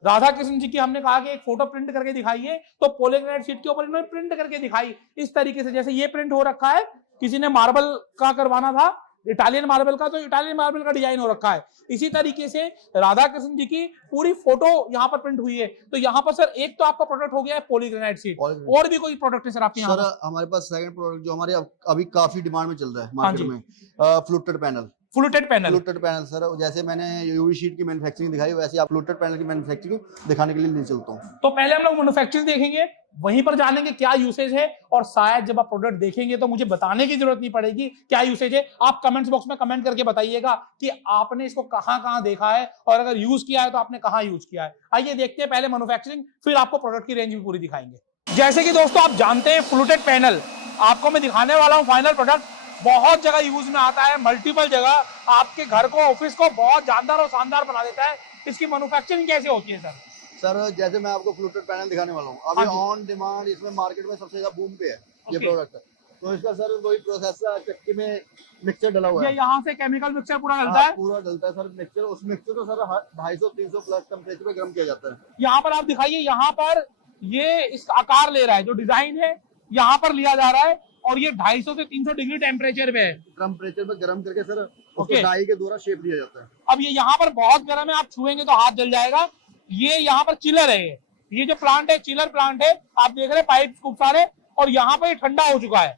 राधा कृष्ण जी की हमने कहा कि एक फोटो प्रिंट करके दिखाइए, तो पॉलीग्रेनाइट शीट के ऊपर इन्होंने प्रिंट करके दिखाई इस तरीके से, जैसे ये प्रिंट हो रखा है, किसी ने मार्बल का करवाना था, इटालियन मार्बल का, तो इटालियन मार्बल का डिजाइन हो रखा है। इसी तरीके से राधा कृष्ण जी की पूरी फोटो यहाँ पर प्रिंट हुई है। तो यहाँ पर सर एक तो आपका प्रोडक्ट हो गया है पॉलीग्रेनाइट शीट, और भी कोई प्रोडक्ट है सर आपके यहाँ? सर हमारे पास सेकंड प्रोडक्ट जो हमारे अभी काफी डिमांड में चल रहा है मार्केट में, fluted panel. Fluted panel, fluted panel sir, जैसे मैंने यूवी शीट की मैन्युफैक्चरिंग दिखाई, वैसे आप फ्लूटेड पैनल की मैन्युफैक्चरिंग दिखाने के लिए ले चलता हूँ। तो पहले हम लोग मैन्युफैक्चरिंग देखेंगे, वहीं पर जानेंगे क्या यूसेज है, और शायद जब आप प्रोडक्ट देखेंगे तो मुझे बताने की जरूरत नहीं पड़ेगी क्या यूसेज है। आप कमेंट्स बॉक्स में कमेंट करके बताइएगा कि आपने इसको कहां कहां देखा है, और अगर यूज किया है तो आपने कहां यूज किया है। आइए देखते हैं पहले मैन्युफैक्चरिंग, फिर आपको प्रोडक्ट की रेंज भी पूरी दिखाएंगे। जैसे कि दोस्तों आप जानते हैं फ्लूटेड पैनल आपको मैं दिखाने वाला हूं फाइनल प्रोडक्ट, बहुत जगह यूज में आता है, मल्टीपल जगह, आपके घर को, ऑफिस को बहुत जानदार और शानदार बना देता है। इसकी मैन्युफैक्चरिंग कैसे होती है सर? सर जैसे मैं आपको फ्लूटेड पैनल दिखाने वाला हूँ, अभी ऑन डिमांड इसमें मार्केट में सबसे ज्यादा बूम पे है ये प्रोडक्ट। तो इसका सर वही प्रोसेस है, चक्की में मिक्सचर डला हुआ है, यहाँ से केमिकल मिक्सचर पूरा डलता है, पूरा डलता है सर मिक्सचर। उस मिक्सचर को सर 250-300 प्लस टेम्परेचर पे गर्म किया जाता है। यहाँ पर आप दिखाइए, यहाँ पर ये इस आकार ले रहा है, जो डिजाइन है यहाँ पर लिया जा रहा है, और ये 250 से 300 डिग्री टेम्परेचर पे है, टेम्परेचर पे गर्म करके सर उसको डाई के द्वारा शेप दिया जाता है। अब ये यहाँ पर बहुत गर्म है, आप छुएंगे तो हाथ जल जाएगा। ये यहाँ पर चिलर है, ये जो प्लांट है चिलर प्लांट है, आप देख रहे हैं पाइप खूब सारे, और यहाँ पर ये ठंडा हो चुका है,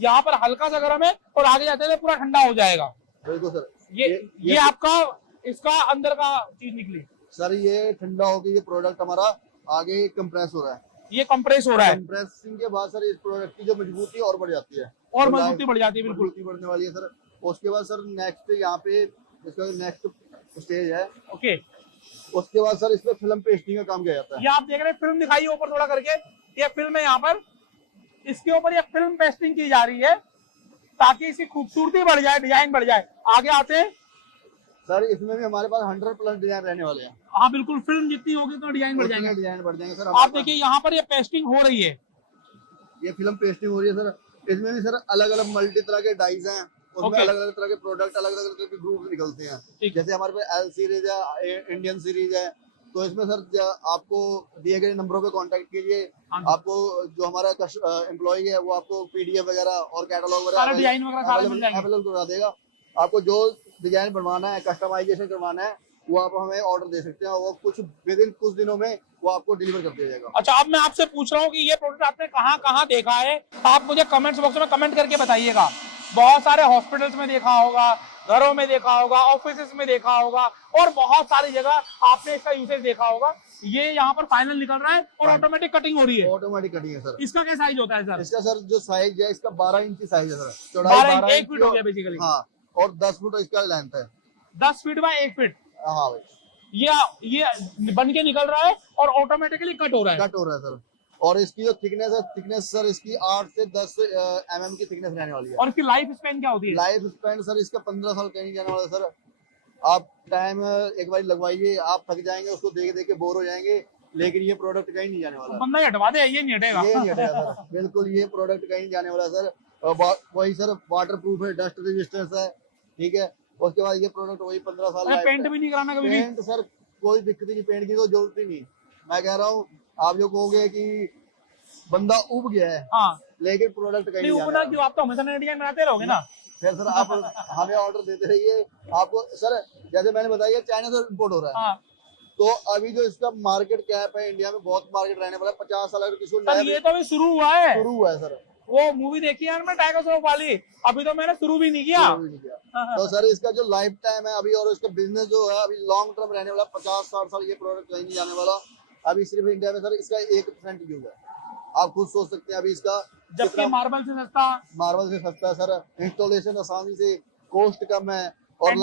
यहाँ पर हल्का सा गर्म है और आगे जाते हुए पूरा ठंडा हो जाएगा। बिल्कुल सर, ये आपका इसका अंदर का चीज निकली सर, ये ठंडा होकर ये प्रोडक्ट हमारा आगे कंप्रेस हो रहा है, ये कंप्रेस हो रहा है। कंप्रेसिंग के बाद सर इस प्रोडक्ट की जो मजबूती और बढ़ जाती है, और मजबूती बढ़ जाती है, बिल्कुल मजबूती बढ़ने वाली है सर। उसके बाद सर नेक्स्ट यहाँ पे इसका नेक्स्ट स्टेज है, ओके। उसके बाद सर इसमें फिल्म पेस्टिंग का काम किया जाता है। ये आप देख रहे हैं, फिल्म दिखाइए ऊपर थोड़ा करके, ये फिल्म है यहाँ पर, इसके ऊपर ये फिल्म पेस्टिंग की जा रही है ताकि इसकी खूबसूरती बढ़ जाए, डिजाइन बढ़ जाए। आगे आते हैं सर, इसमें भी हमारे पास 100+ डिजाइन रहने वाले हैं। हाँ बिल्कुल, फिल्म जितनी होगी तो डिजाइन बढ़ जाएंगे, डिजाइन बढ़ जाएंगे सर। आप देखिए यहाँ पर ये पेस्टिंग हो रही है, ये फिल्म पेस्टिंग हो रही है सर। इसमें भी सर अलग अलग मल्टी तरह के डाइज हैं, उसमें अलग अलग तरह के प्रोडक्ट, अलग अलग तरह के ग्रुप निकलते हैं। जैसे हमारे पास एल सीरीज है, इंडियन सीरीज है, तो इसमें सर आपको दिए गए नंबरों पे कांटेक्ट कीजिए, आपको जो हमारा एम्प्लॉय है वो आपको पीडीएफ वगैरह और कैटलॉग वगैरह अवेलेबल करा देगा। आपको जो डिजाइन बनवाना है, कस्टमाइजेशन करवाना है, वो आप हमें ऑर्डर दे सकते हैं, वो विद इन कुछ दिनों में वो आपको डिलीवर कर दिया जाएगा। अच्छा, अब मैं आपसे पूछ रहा हूँ कि ये प्रोडक्ट आपने कहाँ कहाँ देखा है, आप मुझे कमेंट्स बॉक्स में कमेंट करके बताइएगा। बहुत सारे हॉस्पिटल्स में देखा होगा, घरों में देखा होगा, ऑफिस में देखा होगा, और बहुत सारी जगह आपने इसका यूसेज देखा होगा। ये यहाँ पर फाइनल निकल रहा है और ऑटोमेटिक कटिंग हो रही है। ऑटोमेटिक कटिंग है सर। इसका क्या साइज होता है सर? इसका सर जो साइज है, इसका 12 इंच की साइज है सर, चौड़ाई 12 1 फीट हो गया बेसिकली। हाँ, और 10 फुट इसका लेंथ है, 10 फीट बाय 1 फीट। हाँ भाई, ये बन के निकल रहा है और ऑटोमेटिकली कट हो रहा है सर। और इसकी जो थिकनेस सर इसकी 8 से 10 mm की थिकनेस रहने वाली है। और इसकी लाइफ स्पैन क्या होती है? लाइफ स्पैन सर इसका 15 साल कहीं जाने वाला सर। आप टाइम एक बार लगवाइए, आप थक जाएंगे, उसको देख देख के बोर हो जाएंगे, लेकिन ये प्रोडक्ट कहीं नहीं जाने वाला। बंदा हटवा दे, ये नहीं हटेगा, ये नहीं हटेगा सर। बिल्कुल, ये प्रोडक्ट कहीं नहीं जाने वाला सर। वही सर वाटर प्रूफ है, डस्ट रेजिस्टेंस है, ठीक है। उसके बाद ये प्रोडक्ट वही 15 साल। पेंट भी नहीं कराना कभी? पेंट सर कोई दिक्कत नहीं, पेंट की तो जरूरत ही नहीं। मैं कह रहा हूँ, आप जो कहोगे कि बंदा उब गया है, हाँ, लेकिन प्रोडक्ट कहीं नहीं उबना क्यों? आप तो हमेशा नए डिजाइन बनाते रहोगे ना। फिर सर आप हमें ऑर्डर देते रहिए। आपको सर जैसे मैंने बताया, चाइना से इंपोर्ट हो रहा है, हाँ। तो अभी जो इसका मार्केट कैप है, इंडिया में बहुत मार्केट रहने वाला है। 50 साल अगर किसी को, ये तो अभी शुरू हुआ है सर। वो मूवी देखी यार मैं, टाइगर श्रॉफ वाली, अभी तो मैंने शुरू भी नहीं किया। तो सर इसका जो लाइफ टाइम है अभी, और इसका बिजनेस जो है अभी लॉन्ग टर्म रहने वाला, 50-60 साल ये प्रोडक्ट कहीं नहीं जाने वाला। अभी सिर्फ इंडिया में सर इसका 1% यूज है। आप खुद सोच सकते हैं अभी इसका, जबकि मार्बल से सस्ता है सर। इंस्टॉलेशन आसानी से, कॉस्ट कम है, और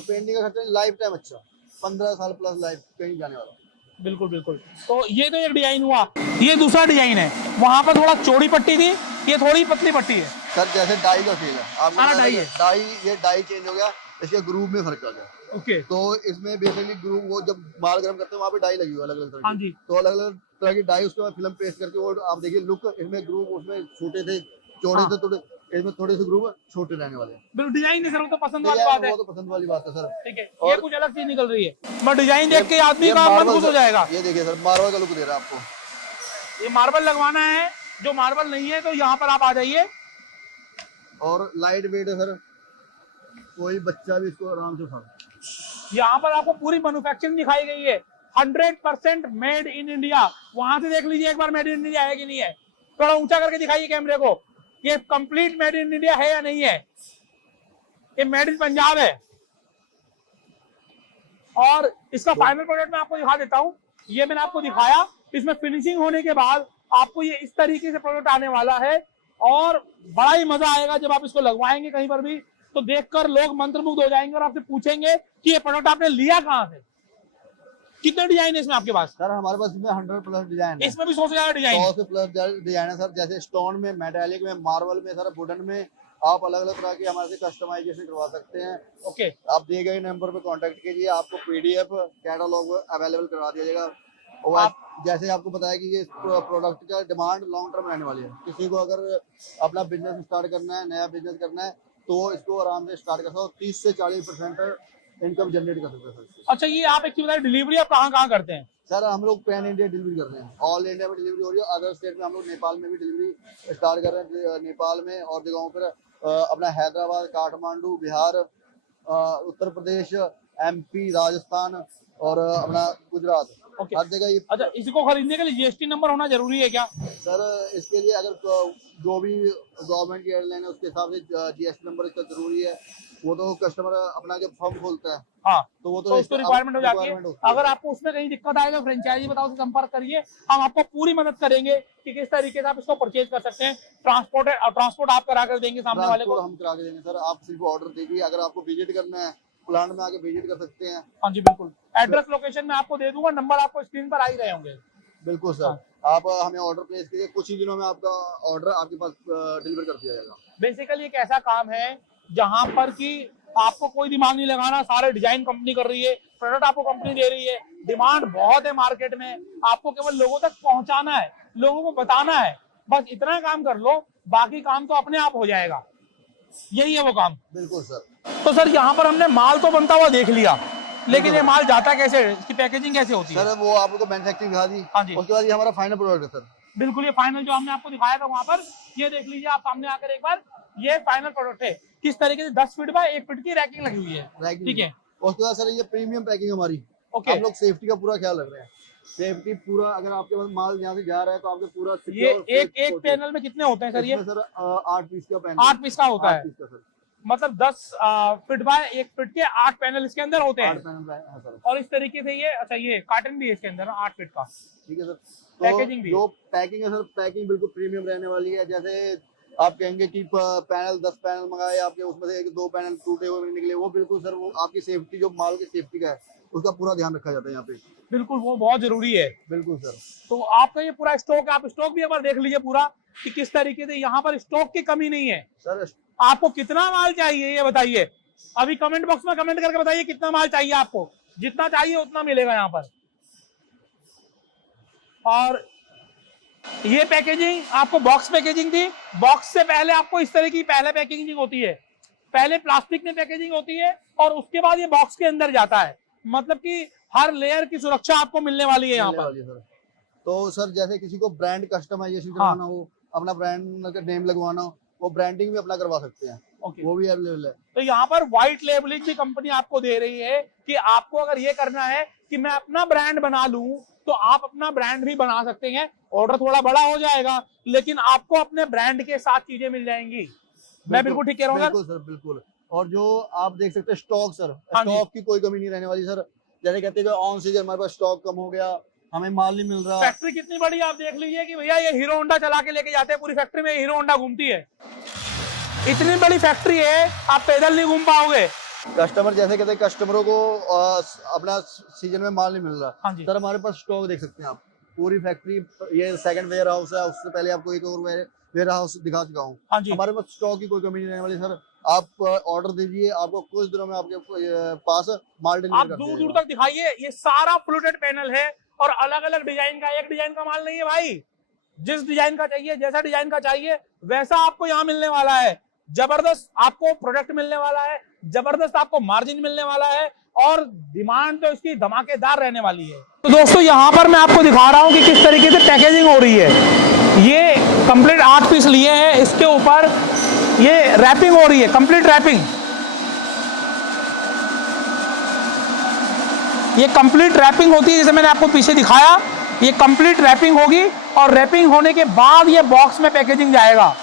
पेंटिंग का खर्चा, लाइफ टाइम अच्छा, 15 साल प्लस लाइफ कहीं जाने वाला। बिल्कुल बिल्कुल। तो ये तो एक डिजाइन हुआ, ये दूसरा डिजाइन है। वहां पर थोड़ा चौड़ी पट्टी थी, ये थोड़ी पतली पट्टी है। सर जैसे डाई का खेल है, आपको सारा पता डाई है है। डाई, ये डाई चेंज हो गया, इसके ग्रुप में फर्क आ गया। ओके। तो इसमें बेसिकली ग्रुप, वो जब माल गर्म करते हैं वहाँ पे डाई लगी हुई है अलग अलग तरह हाँ की, जी। तो अलग अलग तरह की डाई उसके बाद फिल्म पेस्ट करके, वो आप देखिए लुक इसमें ग्रुप उसमें छोटे थे, चौड़े हाँ। थे थोड़े, इसमें थोड़े से ग्रुप छोटे रहने वाले हैं। बिल्कुल डिजाइन है सर, वो तो पसंद वाली डिजाइन बात है। वो तो पसंद वाली बात है सर। ठीक है, ये और कुछ अलग चीज निकल रही है, मैं डिजाइन देख के आदमी का मन मार्बल खुश हो जाएगा। ये देखिए सर, मार्बल का लुक दे रहा है आपको। ये मार्बल लगवाना है, जो मार्बल नहीं है तो यहाँ पर आप आ जाइए। और लाइट वेट है सर, कोई बच्चा भी इसको आराम से उठा। यहाँ पर आपको पूरी मैन्युफैक्चरिंग दिखाई गई है, 100% मेड इन इंडिया। वहां से देख लीजिए एक बार मेड इन इंडिया है कि नहीं है, थोड़ा ऊंचा करके दिखाइए कैमरे को, ये कंप्लीट मेड इन इंडिया है या नहीं है। ये मेड इन पंजाब है। और इसका फाइनल प्रोडक्ट मैं आपको दिखा देता हूँ। ये मैंने आपको दिखाया, इसमें फिनिशिंग होने के बाद आपको ये इस तरीके से प्रोडक्ट आने वाला है, और बड़ा ही मजा आएगा जब आप इसको लगवाएंगे कहीं पर भी, तो देखकर लोग मंत्रमुग्ध हो जाएंगे और आपसे पूछेंगे कि ये प्रोडक्ट आपने लिया कहाँ से। कितने डिजाइन है इसमें आपके पास? सर हमारे पास इसमें 100+ डिजाइन है। इसमें भी 100 से ज्यादा डिजाइन 100 से प्लस डिजाइन है सर, जैसे स्टोन में, मेटालिक में, मार्बल में, सर वुडन में, आप अलग अलग तरह के हमारे से कस्टमाइजेशन करवा सकते हैं। ओके। आप दिए गए नंबर पे कांटेक्ट कीजिए, आपको पीडीएफ कैटलॉग अवेलेबल करवा दिया जाएगा। और जैसे आपको बताया कि ये प्रोडक्ट का डिमांड लॉन्ग टर्म रहने वाली है, किसी को अगर अपना बिजनेस स्टार्ट करना है, नया बिजनेस करना है, तो इसको आराम से स्टार्ट कर सकते हो, 30 से 40% इनकम जनरेट कर सकते हैं सर। अच्छा, ये आप एक चीज बताइए, डिलीवरी आप कहाँ कहाँ करते हैं? सर हम लोग पैन इंडिया डिलीवरी कर रहे हैं, ऑल इंडिया में डिलीवरी हो रही है, अदर स्टेट में हम लोग नेपाल में भी डिलीवरी स्टार्ट कर रहे हैं, नेपाल में और जगहों पर अपना हैदराबाद, काठमांडू, बिहार, उत्तर प्रदेश, एमपी, राजस्थान और अपना गुजरात, ओके। हर जगह ये। अच्छा, इसको खरीदने के लिए जीएसटी नंबर होना जरूरी है क्या? सर इसके लिए अगर जो भी गवर्नमेंट की एयरलाइन है उसके हिसाब से जीएसटी नंबर इसका जरूरी है, वो तो कस्टमर अपना जब फॉर्म खोलता है, हाँ, तो वो तो उसको रिक्वायरमेंट हो जाती है। होती है। अगर आपको उसमें कहीं दिक्कत आए तो फ्रेंचाइजी बताओ से संपर्क करिए, हम आपको पूरी मदद करेंगे कि किस तरीके से आप इसको परचेज कर सकते हैं। ट्रांसपोर्ट आप करा कर देंगे सामने वाले को? हम करा के देंगे सर, आप सिर्फ ऑर्डर दीजिए, अगर आपको विजिट करना है प्लांट में आके विजिट कर सकते हैं। हाँ जी बिल्कुल, एड्रेस लोकेशन मैं आपको दे दूंगा, नंबर आपको स्क्रीन पर आ ही रहे होंगे। बिल्कुल सर, आप हमें ऑर्डर प्लेस कीजिए, कुछ ही दिनों में आपका ऑर्डर आपके पास डिलीवर कर दिया जाएगा। बेसिकली एक ऐसा काम है जहां पर कि आपको कोई दिमाग नहीं लगाना, सारे डिजाइन कंपनी कर रही है, प्रोडक्ट आपको कंपनी दे रही है, डिमांड बहुत है मार्केट में, आपको केवल लोगों तक पहुंचाना है, लोगों को बताना है, बस इतना काम कर लो, बाकी काम तो अपने आप हो जाएगा। यही है वो काम। बिल्कुल सर। तो सर यहाँ पर हमने माल तो बनता हुआ देख लिया, लेकिन ये माल जाता कैसे है, इसकी पैकेजिंग कैसे होती है? सर वो आप लोग को मैन्युफैक्चरिंग दिखा दी, हाँ जी। उसके बाद ये हमारा फाइनल प्रोडक्ट है सर। बिल्कुल, ये फाइनल जो हमने आपको दिखाया था वहां पर, ये देख लीजिए आप सामने आकर एक बार, ये फाइनल प्रोडक्ट है। किस तरीके से 10 फीट बाय 1 फीट की रैकिंग लगी हुई है, ठीक है। उसके बाद सर ये प्रीमियम पैकिंग हमारी, ओके। हम लोग सेफ्टी का पूरा ख्याल रख रहे हैं, सेफ्टी पूरा, अगर आपके पास माल यहाँ से जा रहा है तो आपके पूरा ये एक पैनल में कितने होते हैं सर? ये सर 8 पीस का पैनल, 8 पीस का होता है, सर। मतलब 10 फीट बाय 1 फीट के 8 पैनल इसके अंदर होते हैं। 8 पैनल है सर। और इस तरीके से ये, अच्छा ये कार्टन भी है इसके अंदर 8 फीट का, ठीक है सर। पैकेजिंग भी, जो पैकिंग है सर, पैकिंग बिल्कुल प्रीमियम रहने वाली है। जैसे आप कहेंगे कि पैनल 10 पैनल मंगाए आपके, उसमें से 1-2 पैनल टूटे हुए निकले, वो बिल्कुल सर, वो आपकी सेफ्टी, जो माल की सेफ्टी का है उसका पूरा ध्यान रखा जाता है यहाँ पे। बिल्कुल, वो बहुत जरूरी है। बिल्कुल सर। तो आपका ये पूरा स्टॉक है, आप स्टॉक भी एक बार देख लीजिए पूरा कि किस तरीके से यहाँ पर स्टॉक की कमी नहीं है। सर आपको कितना माल चाहिए ये बताइए, अभी कमेंट बॉक्स में कमेंट करके बताइए कितना माल चाहिए आपको, जितना चाहिए उतना मिलेगा यहाँ पर। और ये पैकेजिंग आपको बॉक्स पैकेजिंग थी, बॉक्स से पहले आपको इस तरह की पहले पैकेजिंग होती है, पहले प्लास्टिक में पैकेजिंग होती है और उसके बाद ये बॉक्स के अंदर जाता है, मतलब कि हर लेयर की सुरक्षा आपको मिलने वाली है यहाँ पर। तो सर जैसे किसी को ब्रांड कस्टमाइजेशन करवाना हो, अपना ब्रांड का नेम लगवाना हो, वो ब्रांडिंग भी अपना करवा सकते हैं। ओके। वो भी अवेलेबल है। तो यहाँ पर व्हाइट लेबलिंग की कंपनी आपको दे रही है कि आपको अगर ये करना है कि मैं अपना ब्रांड बना लूं, तो आप अपना ब्रांड भी बना सकते हैं। ऑर्डर थोड़ा बड़ा हो जाएगा, लेकिन आपको अपने ब्रांड के साथ चीजें मिल जाएंगी। मैं बिल्कुल ठीक कह रहा हूँ बिल्कुल सर, बिल्कुल। और जो आप देख सकते हैं स्टॉक सर, स्टॉक की कोई कमी नहीं रहने वाली सर। जैसे कहते हैं ऑन सीजन हमारे पास स्टॉक कम हो गया, हमें माल नहीं मिल रहा। फैक्ट्री कितनी बड़ी आप देख लीजिए कि भैया ये हीरो होंडा चला के लेके जाते हैं, पूरी फैक्ट्री में हीरो होंडा घूमती है। इतनी बड़ी फैक्ट्री है, आप पैदल नहीं घूम पाओगे। कस्टमर जैसे कहते हैं कस्टमरों को अपना सीजन में माल नहीं मिल रहा, हाँ जी। सर हमारे पास स्टॉक देख सकते हैं आप, पूरी फैक्ट्री, ये सेकंड वेयर हाउस है, उससे पहले आपको एक और वेयर हाउस दिखा चुका हूँ। हाँ जी। हमारे पास स्टॉक की कोई कमी नहीं रहने वाली सर। आप ऑर्डर दीजिए, आपको कुछ दिनों में आपके पास माल आप डिलीवर कर दूर दूर दिया तक दिखाइए, ये सारा फ्लूटेड पैनल है और अलग अलग डिजाइन का, एक डिजाइन का माल नहीं है भाई। जिस डिजाइन का चाहिए, जैसा डिजाइन का चाहिए वैसा आपको यहाँ मिलने वाला है। जबरदस्त आपको प्रोडक्ट मिलने वाला है, जबरदस्त आपको मार्जिन मिलने वाला है और डिमांड तो इसकी धमाकेदार रहने वाली है। तो दोस्तों यहाँ पर मैं आपको दिखा रहा हूँ कि किस तरीके से पैकेजिंग हो रही है। ये कंप्लीट 8 पीस लिए हैं, इसके ऊपर ये रैपिंग हो रही है, कंप्लीट रैपिंग। ये कंप्लीट रैपिंग होती है, जैसे मैंने आपको पीछे दिखाया, ये कंप्लीट रैपिंग होगी और रैपिंग होने के बाद ये बॉक्स में पैकेजिंग जाएगा।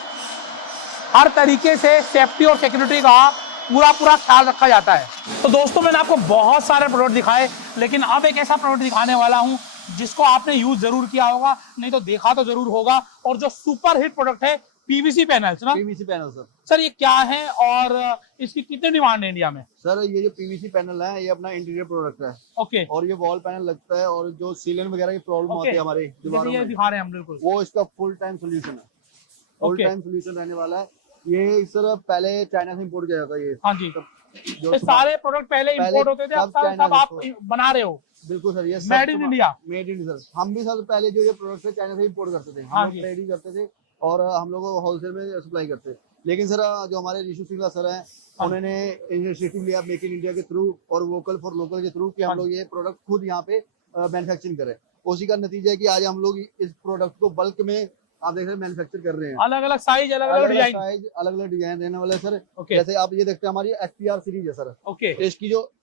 हर तरीके से सेफ्टी और सिक्योरिटी का पूरा ख्याल रखा जाता है। तो दोस्तों मैंने आपको बहुत सारे प्रोडक्ट दिखाए, लेकिन अब एक ऐसा प्रोडक्ट दिखाने वाला हूं जिसको आपने यूज जरूर किया होगा, नहीं तो देखा तो जरूर होगा, और जो सुपर हिट प्रोडक्ट है पीवीसी पैनल्स ना। पीवीसी पैनल सर ये क्या है और इसकी कितनी डिमांड है इंडिया में? सर ये जो पीवीसी पैनल है ये अपना इंटीरियर प्रोडक्ट है। ओके। और ये वॉल पैनल लगता है, और जो सीलन वगैरह की प्रॉब्लम होती है हमारे दीवारों में, दिखा रहे हैं हम बिल्कुल, वो इसका फुल टाइम सोल्यूशन है। फुल टाइम सोल्यूशन रहने वाला है। ये सर पहले चाइना से इंपोर्ट किया जाता है। ये हाँ जी, जो सारे प्रोडक्ट पहले इंपोर्ट होते थे, अब आप बना रहे हो। बिल्कुल सर, ये made in India. Made in sir. हम भी सर पहले जो ये प्रोडक्ट है चाइना से इंपोर्ट करते थे, हम लोग ट्रेडिंग करते थे और हम लोग होलसेल में सप्लाई करते थे। लेकिन सर जो हमारे ऋषि सिंगला सर हैं, उन्होंने इनिशिएटिव लिया मेक इन इंडिया के थ्रू और वोकल फॉर लोकल के थ्रू कि हम लोग ये प्रोडक्ट खुद यहाँ पे मैन्युफैक्चरिंग करें। उसी का नतीजा है कि आज हम लोग इस प्रोडक्ट को बल्क में आप देख रहे हैं मैन्युफैक्चर कर रहे हैं। अलग अलग साइज, अलग अलग डिजाइन, अलग अलग डिजाइन रहने वाला है सर। जैसे आप ये देखते हैं हमारी XPR सीरीज है सर।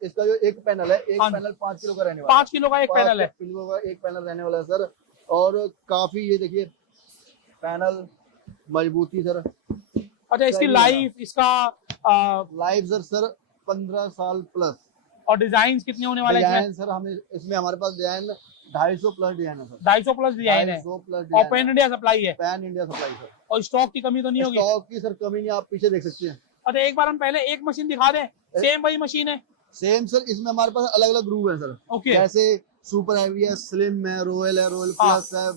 इसका जो एक पैनल है, एक पैनल 5 किलो का रहने वाला है। 5 किलो का एक पैनल है, 5 किलो का एक पैनल रहने वाला है सर। और काफी ये देखिए पैनल मजबूती सर। अच्छा, इसकी लाइफ, इसका लाइफ सर 15 साल प्लस। और डिजाइन कितने होने वाले हैं सर? हमें इसमें हमारे पास डिजाइन 250 प्लस डिजाइन है सर। 250 प्लस डिजाइन है और पैन इंडिया सप्लाई है। Pan India supply sir. और स्टॉक की कमी तो नहीं होगी? स्टॉक की सर कमी नहीं, आप पीछे देख सकते हैं। अच्छा, एक बार हम पहले एक मशीन दिखा दें, सेम वही मशीन है? सेम सर, इसमें हमारे पास अलग अलग ग्रूव है सर। ओके। जैसे सुपर हैवी है, स्लिम है, रॉयल प्लस है,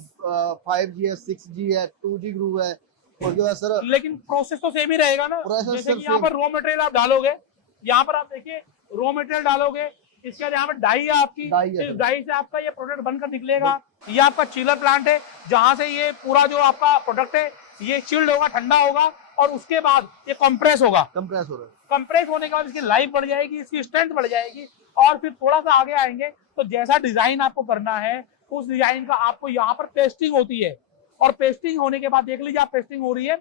5G है, 6G है, 2G ग्रूव है। और जो है सर, लेकिन प्रोसेस तो सेम ही रहेगा ना? जैसे कि यहाँ पर रॉ मटेरियल आप डालोगे, यहाँ पर आप देखिए रॉ मटेरियल डालोगे, इसके बाद यहाँ पर डाई है आपकी, इस डाई से आपका ये प्रोडक्ट बनकर निकलेगा। ये आपका चिलर प्लांट है, जहां से ये पूरा जो आपका प्रोडक्ट है ये चिल्ड होगा, ठंडा होगा, और उसके बाद ये कंप्रेस होगा। कंप्रेस हो रहा है। कंप्रेस होने के बाद इसकी लाइफ बढ़ जाएगी, इसकी स्ट्रेंथ बढ़ जाएगी। और फिर थोड़ा सा आगे आएंगे तो जैसा डिजाइन आपको करना है उस डिजाइन का आपको यहाँ पर पेस्टिंग होती है। और पेस्टिंग होने के बाद देख लीजिए आप, पेस्टिंग हो रही है।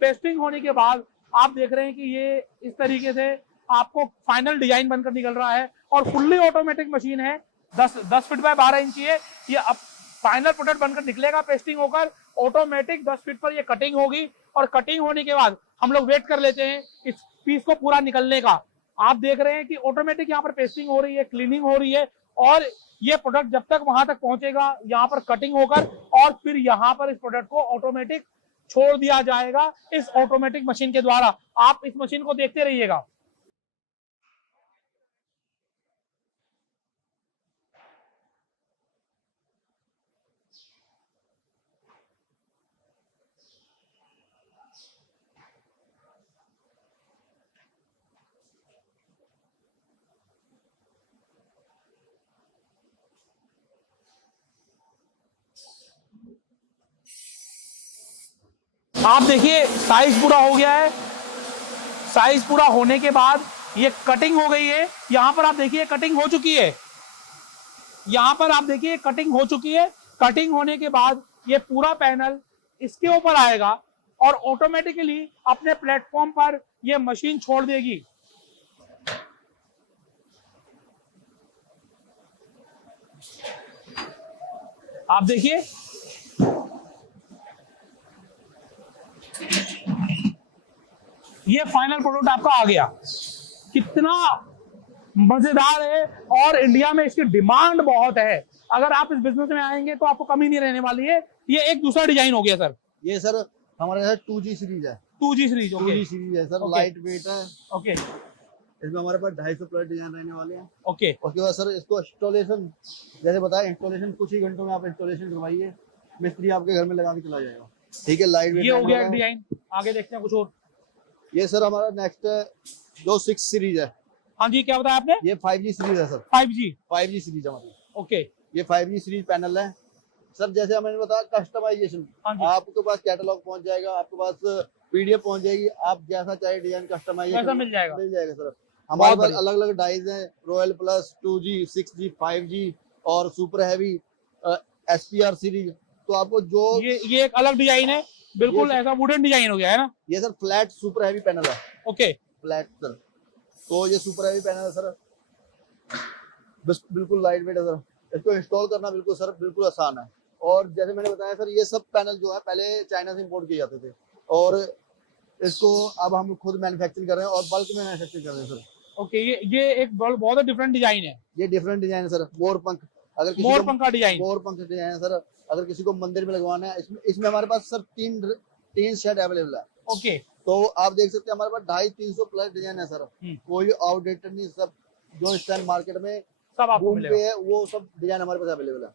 पेस्टिंग होने के बाद आप देख रहे हैं कि ये इस तरीके से आपको फाइनल डिजाइन बनकर निकल रहा है। और फुल्ली ऑटोमेटिक मशीन है, 10 फीट बाय 12 इंच है। ये अब फाइनल प्रोडक्ट बनकर निकलेगा पेस्टिंग होकर, ऑटोमेटिक 10 फीट पर ये कटिंग होगी। और कटिंग होने के बाद हम लोग वेट कर लेते हैं इस पीस को पूरा निकलने का। आप देख रहे हैं कि ऑटोमेटिक यहाँ पर पेस्टिंग हो रही है, क्लीनिंग हो रही है, और ये प्रोडक्ट जब तक वहां तक पहुंचेगा यहाँ पर कटिंग होकर, और फिर यहाँ पर इस प्रोडक्ट को ऑटोमेटिक छोड़ दिया जाएगा इस ऑटोमेटिक मशीन के द्वारा। आप इस मशीन को देखते रहिएगा। आप देखिए साइज पूरा हो गया है। साइज पूरा होने के बाद ये कटिंग हो गई है। यहां पर आप देखिए कटिंग हो चुकी है। यहां पर आप देखिए कटिंग हो चुकी है। कटिंग होने के बाद ये पूरा पैनल इसके ऊपर आएगा और ऑटोमेटिकली अपने प्लेटफॉर्म पर ये मशीन छोड़ देगी। आप देखिए ये फाइनल प्रोडक्ट आपका आ गया। कितना मजेदार है, और इंडिया में इसकी डिमांड बहुत है। अगर आप इस बिजनेस में आएंगे तो आपको कमी नहीं रहने वाली है। ये एक दूसरा डिजाइन हो गया सर। ये सर हमारे यहाँ 2G सीरीज है। 2G सीरीज, 2G सीरीज है सर। लाइट वेट है। ओके। इसमें हमारे पास 250 प्लस डिजाइन रहने वाले हैं। ओके, उसके बाद सर इसको इंस्टॉलेशन, जैसे बताया, इंस्टॉलेशन कुछ ही घंटों में आप इंस्टॉलेशन करवाइए, मिस्त्री आपके घर में लगा के चला जाएगा। ठीक है, लाइट वेट ये हो गया एक रहने वाला है। डिजाइन। आगे देखते हैं कुछ और। ये सर हमारा नेक्स्ट जो 6 सीरीज है, हाँ जी, क्या बताया आपने? ये 5G सीरीज है सर। 5G। 5G सीरीज है हमारी। ओके। ये 5G सीरीज पैनल है सर। जैसे मैंने बताया कस्टमाइजेशन, हाँ जी, आपके पास कैटलॉग पहुंच जाएगा, आपके पास पीडीएफ पहुंच जाएगी, आप जैसा चाहे डिजाइन कस्टमाइजेशन वैसा मिल जाएगा। सर। हमारे पास बढ़िया। अलग अलग डाइज हैं, royal plus, 2G, 6G, 5G और सुपर हैवी, SPR सीरीज। तो आपको जो ये एक अलग डिजाइन है, बिल्कुल ये ऐसा वुडन डिजाइन हो गया है ना? ये sir flat super heavy panel है। Okay, flat sir. तो ये सुपर हैवी पैनल है सर, बिल्कुल लाइट वेट है सर। इसको इंस्टॉल करना बिल्कुल सर बिल्कुल आसान है। और जैसे मैंने बताया सर, ये सब पैनल जो है पहले चाइना से इंपोर्ट किए जाते थे, और इसको अब हम खुद मैन्युफैक्चरिंग कर रहे हैं और बल्क में मैन्युफैक्चरिंग कर रहे हैं सर। ओके। ये एक बहुत डिफरेंट डिजाइन है। ये डिफरेंट डिजाइन है सर। मोर पंख, अगर किसी मोर को पंख का डिजाइन। मोर पंख डिजाइन है सर, अगर किसी को मंदिर में लगवाना है, इसमें हमारे पास सर तीन शेड अवेलेबल है। ओके। तो आप देख सकते हैं हमारे पास 250-300 प्लस डिजाइन है सर। कोई आउटडेटेड नहीं, सब जो इस टाइम मार्केट में सब आपको बूम मिलेगा। पे है वो सब डिजाइन हमारे पास अवेलेबल है।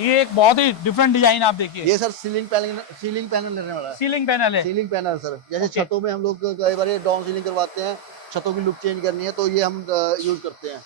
ये एक बहुत ही डिफरेंट डिजाइन आप देखिए। ये सर सीलिंग पैनल रहने वाला है। सीलिंग पैनल है। सीलिंग पैनल सर, जैसे Okay. छतों में हम लोग कई बार डाउन सीलिंग करवाते हैं, छतों की लुक चेंज करनी है, तो ये हम यूज करते हैं।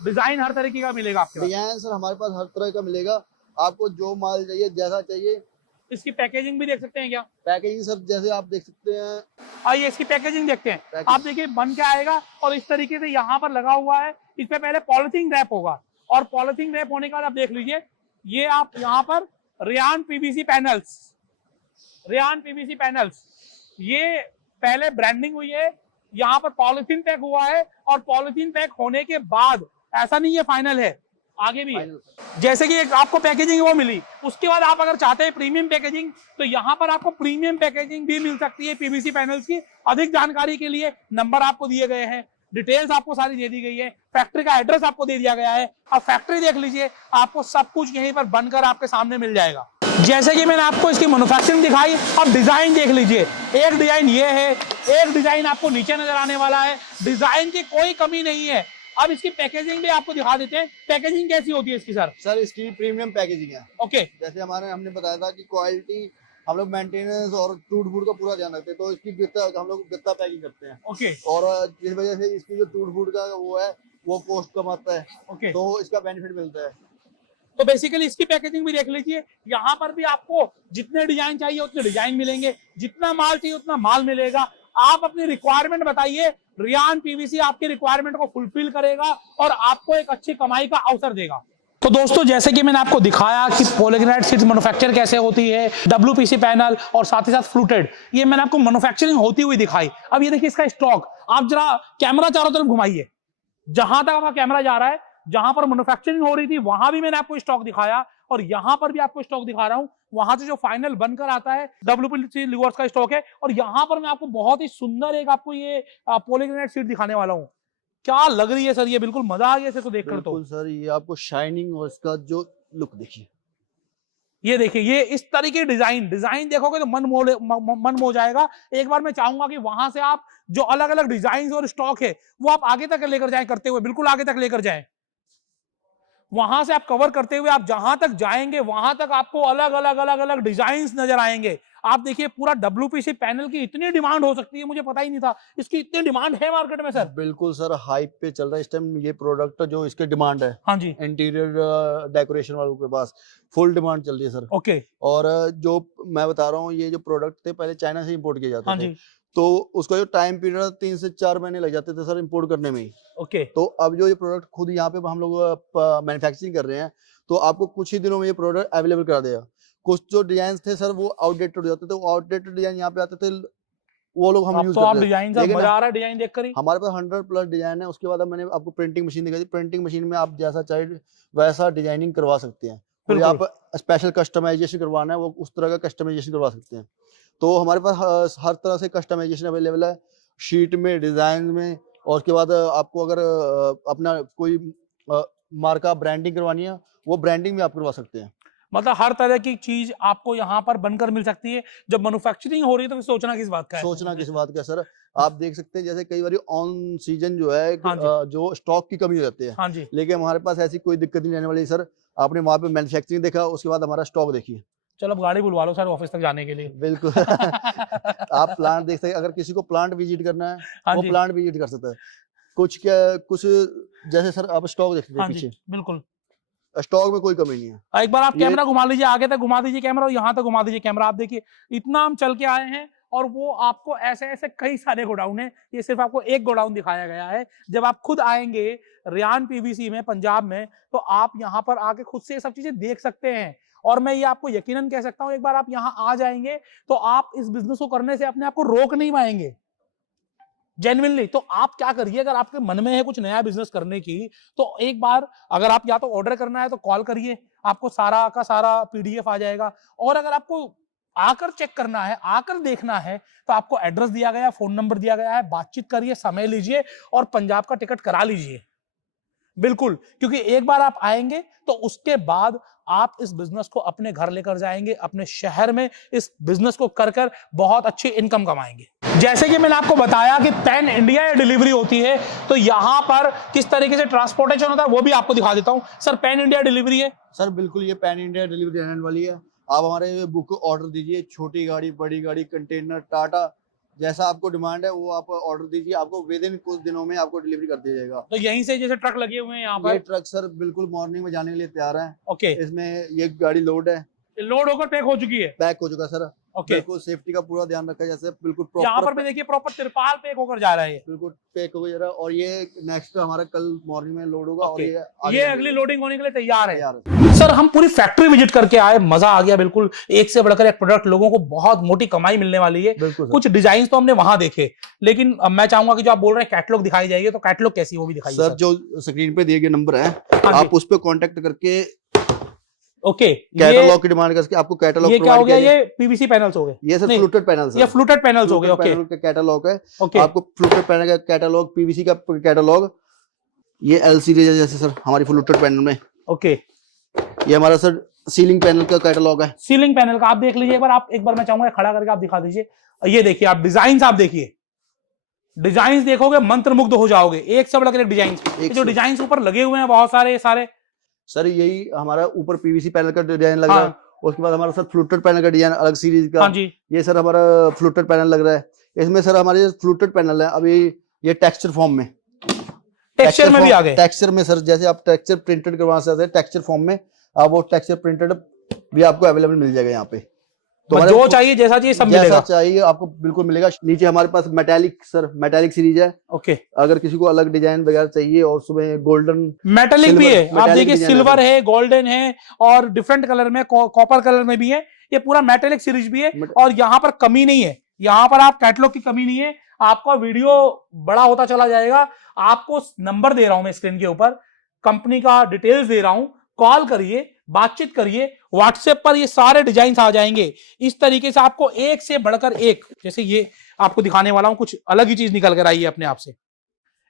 डिजाइन हर तरीके का मिलेगा आपके पास। डिजाइन सर हमारे पास हर तरह का मिलेगा, आपको जो माल चाहिए, जैसा चाहिए। इसकी पैकेजिंग भी देख सकते हैं क्या? पैकेजिंग सर जैसे आप देख सकते हैं, आइए इसकी पैकेजिंग देखते हैं। आप देखिए बन के आएगा और इस तरीके से यहाँ पर लगा हुआ है। इस पे पहले पॉलिथीन रैप होगा, और पॉलिथीन रैप होने के बाद आप देख लीजिए, ये आप यहाँ पर रेयान पीवीसी पैनल्स, ये पहले ब्रांडिंग हुई है, यहाँ पर पॉलिथीन पैक हुआ है, और पॉलिथीन पैक होने के बाद ऐसा नहीं है फाइनल है, आगे भी है। जैसे कि एक आपको पैकेजिंग वो मिली, उसके बाद आप अगर चाहते हैं प्रीमियम पैकेजिंग, तो यहाँ पर आपको प्रीमियम पैकेजिंग भी मिल सकती है पीवीसी पैनल्स की। अधिक जानकारी के लिए नंबर आपको दिए गए हैं, डिटेल्स आपको सारी दे दी गई है, फैक्ट्री का एड्रेस आपको दे दिया गया है। अब फैक्ट्री देख लीजिए, आपको सब कुछ यहीं पर बनकर आपके सामने मिल जाएगा। जैसे कि मैंने आपको इसकी मैन्युफैक्चरिंग दिखाई, अब डिजाइन देख लीजिए। एक डिजाइन ये है, एक डिजाइन आपको नीचे नजर आने वाला है। डिजाइन की कोई कमी नहीं है। अब इसकी पैकेजिंग भी आपको दिखा देते हैं। पैकेजिंग कैसी होती है इसकी सर? सर इसकी प्रीमियम पैकेजिंग है। ओके। जैसे हमने बताया था कि क्वालिटी, हम लोग मेंटेनेंस और टूट फूट का पूरा ध्यान रखते हैं, तो इसकी हम लोग गत्ता पैकिंग करते हैं। ओके। और जिस वजह से इसकी जो टूट फूट का वो है, वो कॉस्ट कम आता है। ओके। तो इसका बेनिफिट मिलता है। तो बेसिकली इसकी पैकेजिंग भी देख लीजिए। यहाँ पर भी आपको जितने डिजाइन चाहिए उतने डिजाइन मिलेंगे, जितना माल चाहिए उतना माल मिलेगा। आप अपनी रिक्वायरमेंट बताइए, रेयान पीवीसी आपकी रिक्वायरमेंट को फुलफिल करेगा और आपको एक अच्छी कमाई का अवसर देगा। तो दोस्तों, जैसे कि मैंने आपको दिखाया कि पॉलीग्रेनाइट शीट्स मैन्युफैक्चर कैसे होती है, डब्ल्यूपीसी पैनल और साथ ही साथ फ्लूटेड, ये मैंने आपको मैन्युफैक्चरिंग होती हुई दिखाई। अब ये देखिए इसका स्टॉक। आप जरा कैमरा चारों तरफ घुमाइए, जहां तक आपका कैमरा जा रहा है, जहां पर मैन्युफैक्चरिंग हो रही थी वहां भी मैंने आपको स्टॉक दिखाया, और यहां पर भी आपको स्टॉक दिखा रहा हूं। वहां से जो फाइनल बनकर आता है डब्ल्यूपीसी लिवर्स का स्टॉक है, और यहां पर मैं आपको बहुत ही सुंदर एक आपको ये पॉलीग्रेनाइट शीट दिखाने वाला हूं। क्या लग रही है सर ये? बिल्कुल मजा आ गया इसे तो देखकर। तो बिल्कुल सर, ये आपको शाइनिंग और इसका जो लुक देखिए, ये देखिए, ये इस तरीके डिजाइन देखोगे तो मन मोह जाएगा। एक बार मैं चाहूंगा कि वहां से आप जो अलग अलग डिजाइन और स्टॉक है वो आप आगे तक लेकर जाएं, करते हुए बिल्कुल आगे तक लेकर जाएं। वहां से आप कवर करते हुए आप जहां तक जाएंगे वहां तक आपको अलग अलग डिजाइन नजर आएंगे। आप देखिए, पूरा डब्ल्यूपीसी पैनल की इतनी डिमांड हो सकती है, मुझे पता ही नहीं था इसकी इतनी डिमांड है मार्केट में सर। बिल्कुल सर, हाइप पे चल रहा है इस टाइम ये प्रोडक्ट, जो इसके डिमांड है। हाँ जी। इंटीरियर डेकोरेशन वालों के पास फुल डिमांड चल रही है सर। ओके। और जो मैं बता रहा हूँ, ये जो प्रोडक्ट थे पहले चाइना से इंपोर्ट किए जाते हाँ थे, जी। तो उसका जो टाइम पीरियड 3 से 4 महीने लग जाते थे सर इंपोर्ट करने में ही। ओके। तो अब जो ये प्रोडक्ट खुद यहाँ पे हम लोग मैन्युफैक्चरिंग कर रहे हैं, तो आपको कुछ ही दिनों में ये प्रोडक्ट अवेलेबल करा देगा। कुछ जो डिजाइन थे सर वो आउटडेटेड हो जाते थे, वो आउटडेटेड डिजाइन यहाँ पे आते थे, वो लोग हम यूज तो आप करते डिजाइन हैं। मजा आ रहा है डिजाइन देखकर ही। हमारे पास 100 प्लस डिजाइन है। उसके बाद अब मैंने आपको प्रिंटिंग मशीन दिखाई थी, प्रिंटिंग मशीन में आप जैसा चाहे वैसा डिजाइनिंग करवा सकते हैं। कोई आप स्पेशल कस्टमाइजेशन करवाना है, वो उस तरह का कस्टमाइजेशन करवा सकते हैं। तो हमारे पास हर तरह से कस्टमाइजेशन अवेलेबल है, शीट में, डिजाइन में। और उसके बाद आपको अगर अपना कोई मार्का ब्रांडिंग करवानी है, वो ब्रांडिंग भी आप करवा सकते हैं। मतलब हर तरह की चीज आपको यहाँ पर बनकर मिल सकती है। जब मैन्युफैक्चरिंग हो रही है तो फिर सोचना किस बात का है? सोचना किस बात का सर, आप देख सकते हैं जैसे कई बार ऑन सीजन जो है हाँ जी। जो स्टॉक की कमी हो जाती है, हाँ जी। लेकिन हमारे पास ऐसी कोई दिक्कत नहीं रहने वाली सर। आपने वहाँ पे मैन्युफैक्चरिंग देखा, उसके बाद हमारा स्टॉक देखिए। चलो अब गाड़ी बुलवा लो सर ऑफिस तक जाने के लिए। बिल्कुल। आप प्लांट देख सकते हैं, अगर किसी को प्लांट विजिट करना है हाँ वो जी। प्लांट विजिट कर सकता है। कुछ जैसे सर आप स्टॉक देख सकते हाँ हैं, जी, पीछे बिल्कुल। स्टॉक में कोई कमी नहीं है। एक बार आप ये कैमरा घुमा लीजिए, आगे तक घुमा दीजिए कैमरा और यहाँ तक घुमा दीजिए कैमरा। आप देखिए इतना हम चल के आए हैं और वो आपको ऐसे ऐसे कई सारे गोडाउन है, ये सिर्फ आपको एक गोडाउन दिखाया गया है। जब आप खुद आएंगे रियान पीवीसी में पंजाब में, तो आप यहाँ पर आके खुद से ये सब चीजें देख सकते हैं। और मैं ये आपको यकीनन कह सकता हूँ, एक बार आप यहाँ आ जाएंगे तो आप इस बिजनेस को करने से अपने आप को रोक नहीं पाएंगे, जेन्युइनली। तो आप क्या करिए, अगर आपके मन में है कुछ नया बिजनेस करने की, तो एक बार अगर आप या तो ऑर्डर करना है तो कॉल करिए, आपको सारा का सारा पीडीएफ आ जाएगा। और अगर आपको आकर चेक करना है, आकर देखना है, तो आपको एड्रेस दिया गया है, फोन नंबर दिया गया है, बातचीत करिए, समय लीजिए और पंजाब का टिकट करा लीजिए। बिल्कुल, क्योंकि एक बार आप आएंगे तो उसके बाद आप इस बिजनेस को अपने घर लेकर जाएंगे, अपने शहर में इस बिजनेस को कर कर बहुत अच्छी इनकम कमाएंगे। जैसे कि मैंने आपको बताया कि पैन इंडिया डिलीवरी होती है, तो यहां पर किस तरीके से ट्रांसपोर्टेशन होता है वो भी आपको दिखा देता हूं। सर पैन इंडिया डिलीवरी है? सर बिल्कुल ये पैन इंडिया डिलीवरी रहने वाली है। आप हमारे बुक ऑर्डर दीजिए, छोटी गाड़ी, बड़ी गाड़ी, कंटेनर, टाटा, जैसा आपको डिमांड है वो आप ऑर्डर दीजिए, आपको विद इन कुछ दिनों में आपको डिलीवरी कर दिया जाएगा। तो यहीं से जैसे ट्रक लगे हुए हैं यहाँ पर, ये ट्रक सर बिल्कुल मॉर्निंग में जाने के लिए तैयार है। ओके, इसमें ये गाड़ी लोड है, लोड होकर पैक हो चुकी है। पैक हो चुका सर। ओके, बिल्कुल सेफ्टी का पूरा ध्यान रखा है, जैसे बिल्कुल यहाँ पर प्रॉपर भी देखिए प्रॉपर तिरपाल पैक होकर जा रहा है, बिल्कुल पैक हो जा रहा है। और ये नेक्स्ट हमारा कल मॉर्निंग में लोड होगा। और ओके, आगे ये अगली लोडिंग होने के लिए तैयार है। तैयार है। सर हम पूरी फैक्ट्री विजिट करके आए, मजा आ गया बिल्कुल। एक से बढ़कर एक प्रोडक्ट, लोगों को बहुत मोटी कमाई मिलने वाली है। बिल्कुल कुछ डिजाइन तो हमने वहां देखे, लेकिन अब मैं चाहूंगा कि जो आप बोल रहे हैं कैटलॉग दिखाई जाएगी, तो कैटलॉग कैसी वो भी दिखाइए सर। जो स्क्रीन पे दिए गए नंबर है, हाँ आप उस पर कॉन्टेक्ट करके ओके, कैटलॉग की डिमांड करके आपको कैटलॉग ये क्या हो गया? ये पीवीसी पैनल्स हो गए? ये सर फ्लूटेड पैनल, ये फ्लूटेड पैनल्स हो गए। ओके, पैनल का कैटलॉग है। ओके, आपको फ्लूटेड पैनल का कैटलॉग, पीवीसी का कैटलॉग, ये एलसीडी जैसे सर हमारी फ्लूटेड पैनल में। ओके, ये हमारा सर सीलिंग पैनल का कैटलॉग है। सीलिंग पैनल का आप देख लीजिए एक बार। आप एक बार मैं चाहूंगा खड़ा करके आप दिखा दीजिए। ये देखिए आप डिजाइन, आप देखिए डिजाइन देखोगे मंत्रमुग्ध हो जाओगे, एक से बढ़कर एक डिजाइन। जो डिजाइन ऊपर लगे हुए हैं बहुत सारे सारे, सर यही हमारा ऊपर पीवीसी पैनल का डिजाइन लग रहा है। उसके बाद हमारा सर फ्लूटेड पैनल का डिजाइन अलग सीरीज का। हाँ जी, ये सर हमारा फ्लूटेड पैनल लग रहा है। इसमें सर हमारे फ्लूटेड पैनल है अभी ये टेक्सचर फॉर्म में, टेक्सचर में भी आ गए। टेक्सचर में सर जैसे आप टेक्सचर प्रिंटेड करवाना चाहते हैं टेक्सचर फॉर्म में, आप वो टेक्सचर प्रिंटेड भी आपको अवेलेबल मिल जाएगा यहाँ पे। तो जो चाहिए जैसा चाहिए सब मिलेगा, जैसा चाहिए आपको बिल्कुल मिलेगा। नीचे हमारे पास मेटालिक, सर मेटालिक सीरीज है। ओके, अगर किसी को अलग डिजाइन वगैरह चाहिए, और सुबह गोल्डन मेटालिक भी है। आप देखिए सिल्वर है, गोल्डन है और डिफरेंट कलर में, कॉपर कलर में भी है। ये पूरा मेटालिक सीरीज भी है। और यहाँ पर कमी नहीं है, यहाँ पर आप कैटलॉग की कमी नहीं है। आपका वीडियो बड़ा होता चला जाएगा। आपको नंबर दे रहा हूं मैं स्क्रीन के ऊपर, कंपनी का डिटेल्स दे रहा हूं, कॉल करिए, बातचीत करिए। व्हाट्सएप पर ये सारे डिजाइन आ जाएंगे। इस तरीके से आपको एक से बढ़कर एक, जैसे ये आपको दिखाने वाला हूं, कुछ अलग ही चीज निकल कर आई है अपने आप से।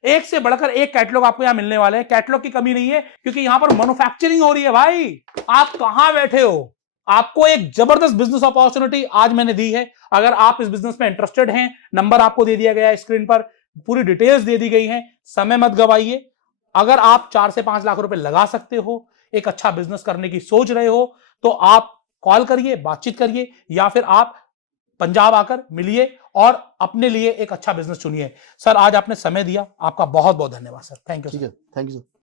एक से बढ़कर एक कैटलॉग आपको यहां मिलने वाले हैं। कैटलॉग की कमी नहीं है, क्योंकि यहां पर मैन्युफैक्चरिंग हो रही है। भाई आप कहां बैठे हो, आपको एक जबरदस्त बिजनेस अपॉर्चुनिटी आज मैंने दी है। अगर आप इस बिजनेस में इंटरेस्टेड हैं, नंबर आपको दे दिया गया है स्क्रीन पर, पूरी डिटेल्स दे दी गई हैं। समय मत गवाइए। अगर आप 4 से 5 लाख रुपए लगा सकते हो, एक अच्छा बिजनेस करने की सोच रहे हो, तो आप कॉल करिए, बातचीत करिए, या फिर आप पंजाब आकर मिलिए और अपने लिए एक अच्छा बिजनेस चुनिए। सर आज आपने समय दिया, आपका बहुत बहुत धन्यवाद सर। Thank you. ठीक है, थैंक यू सर।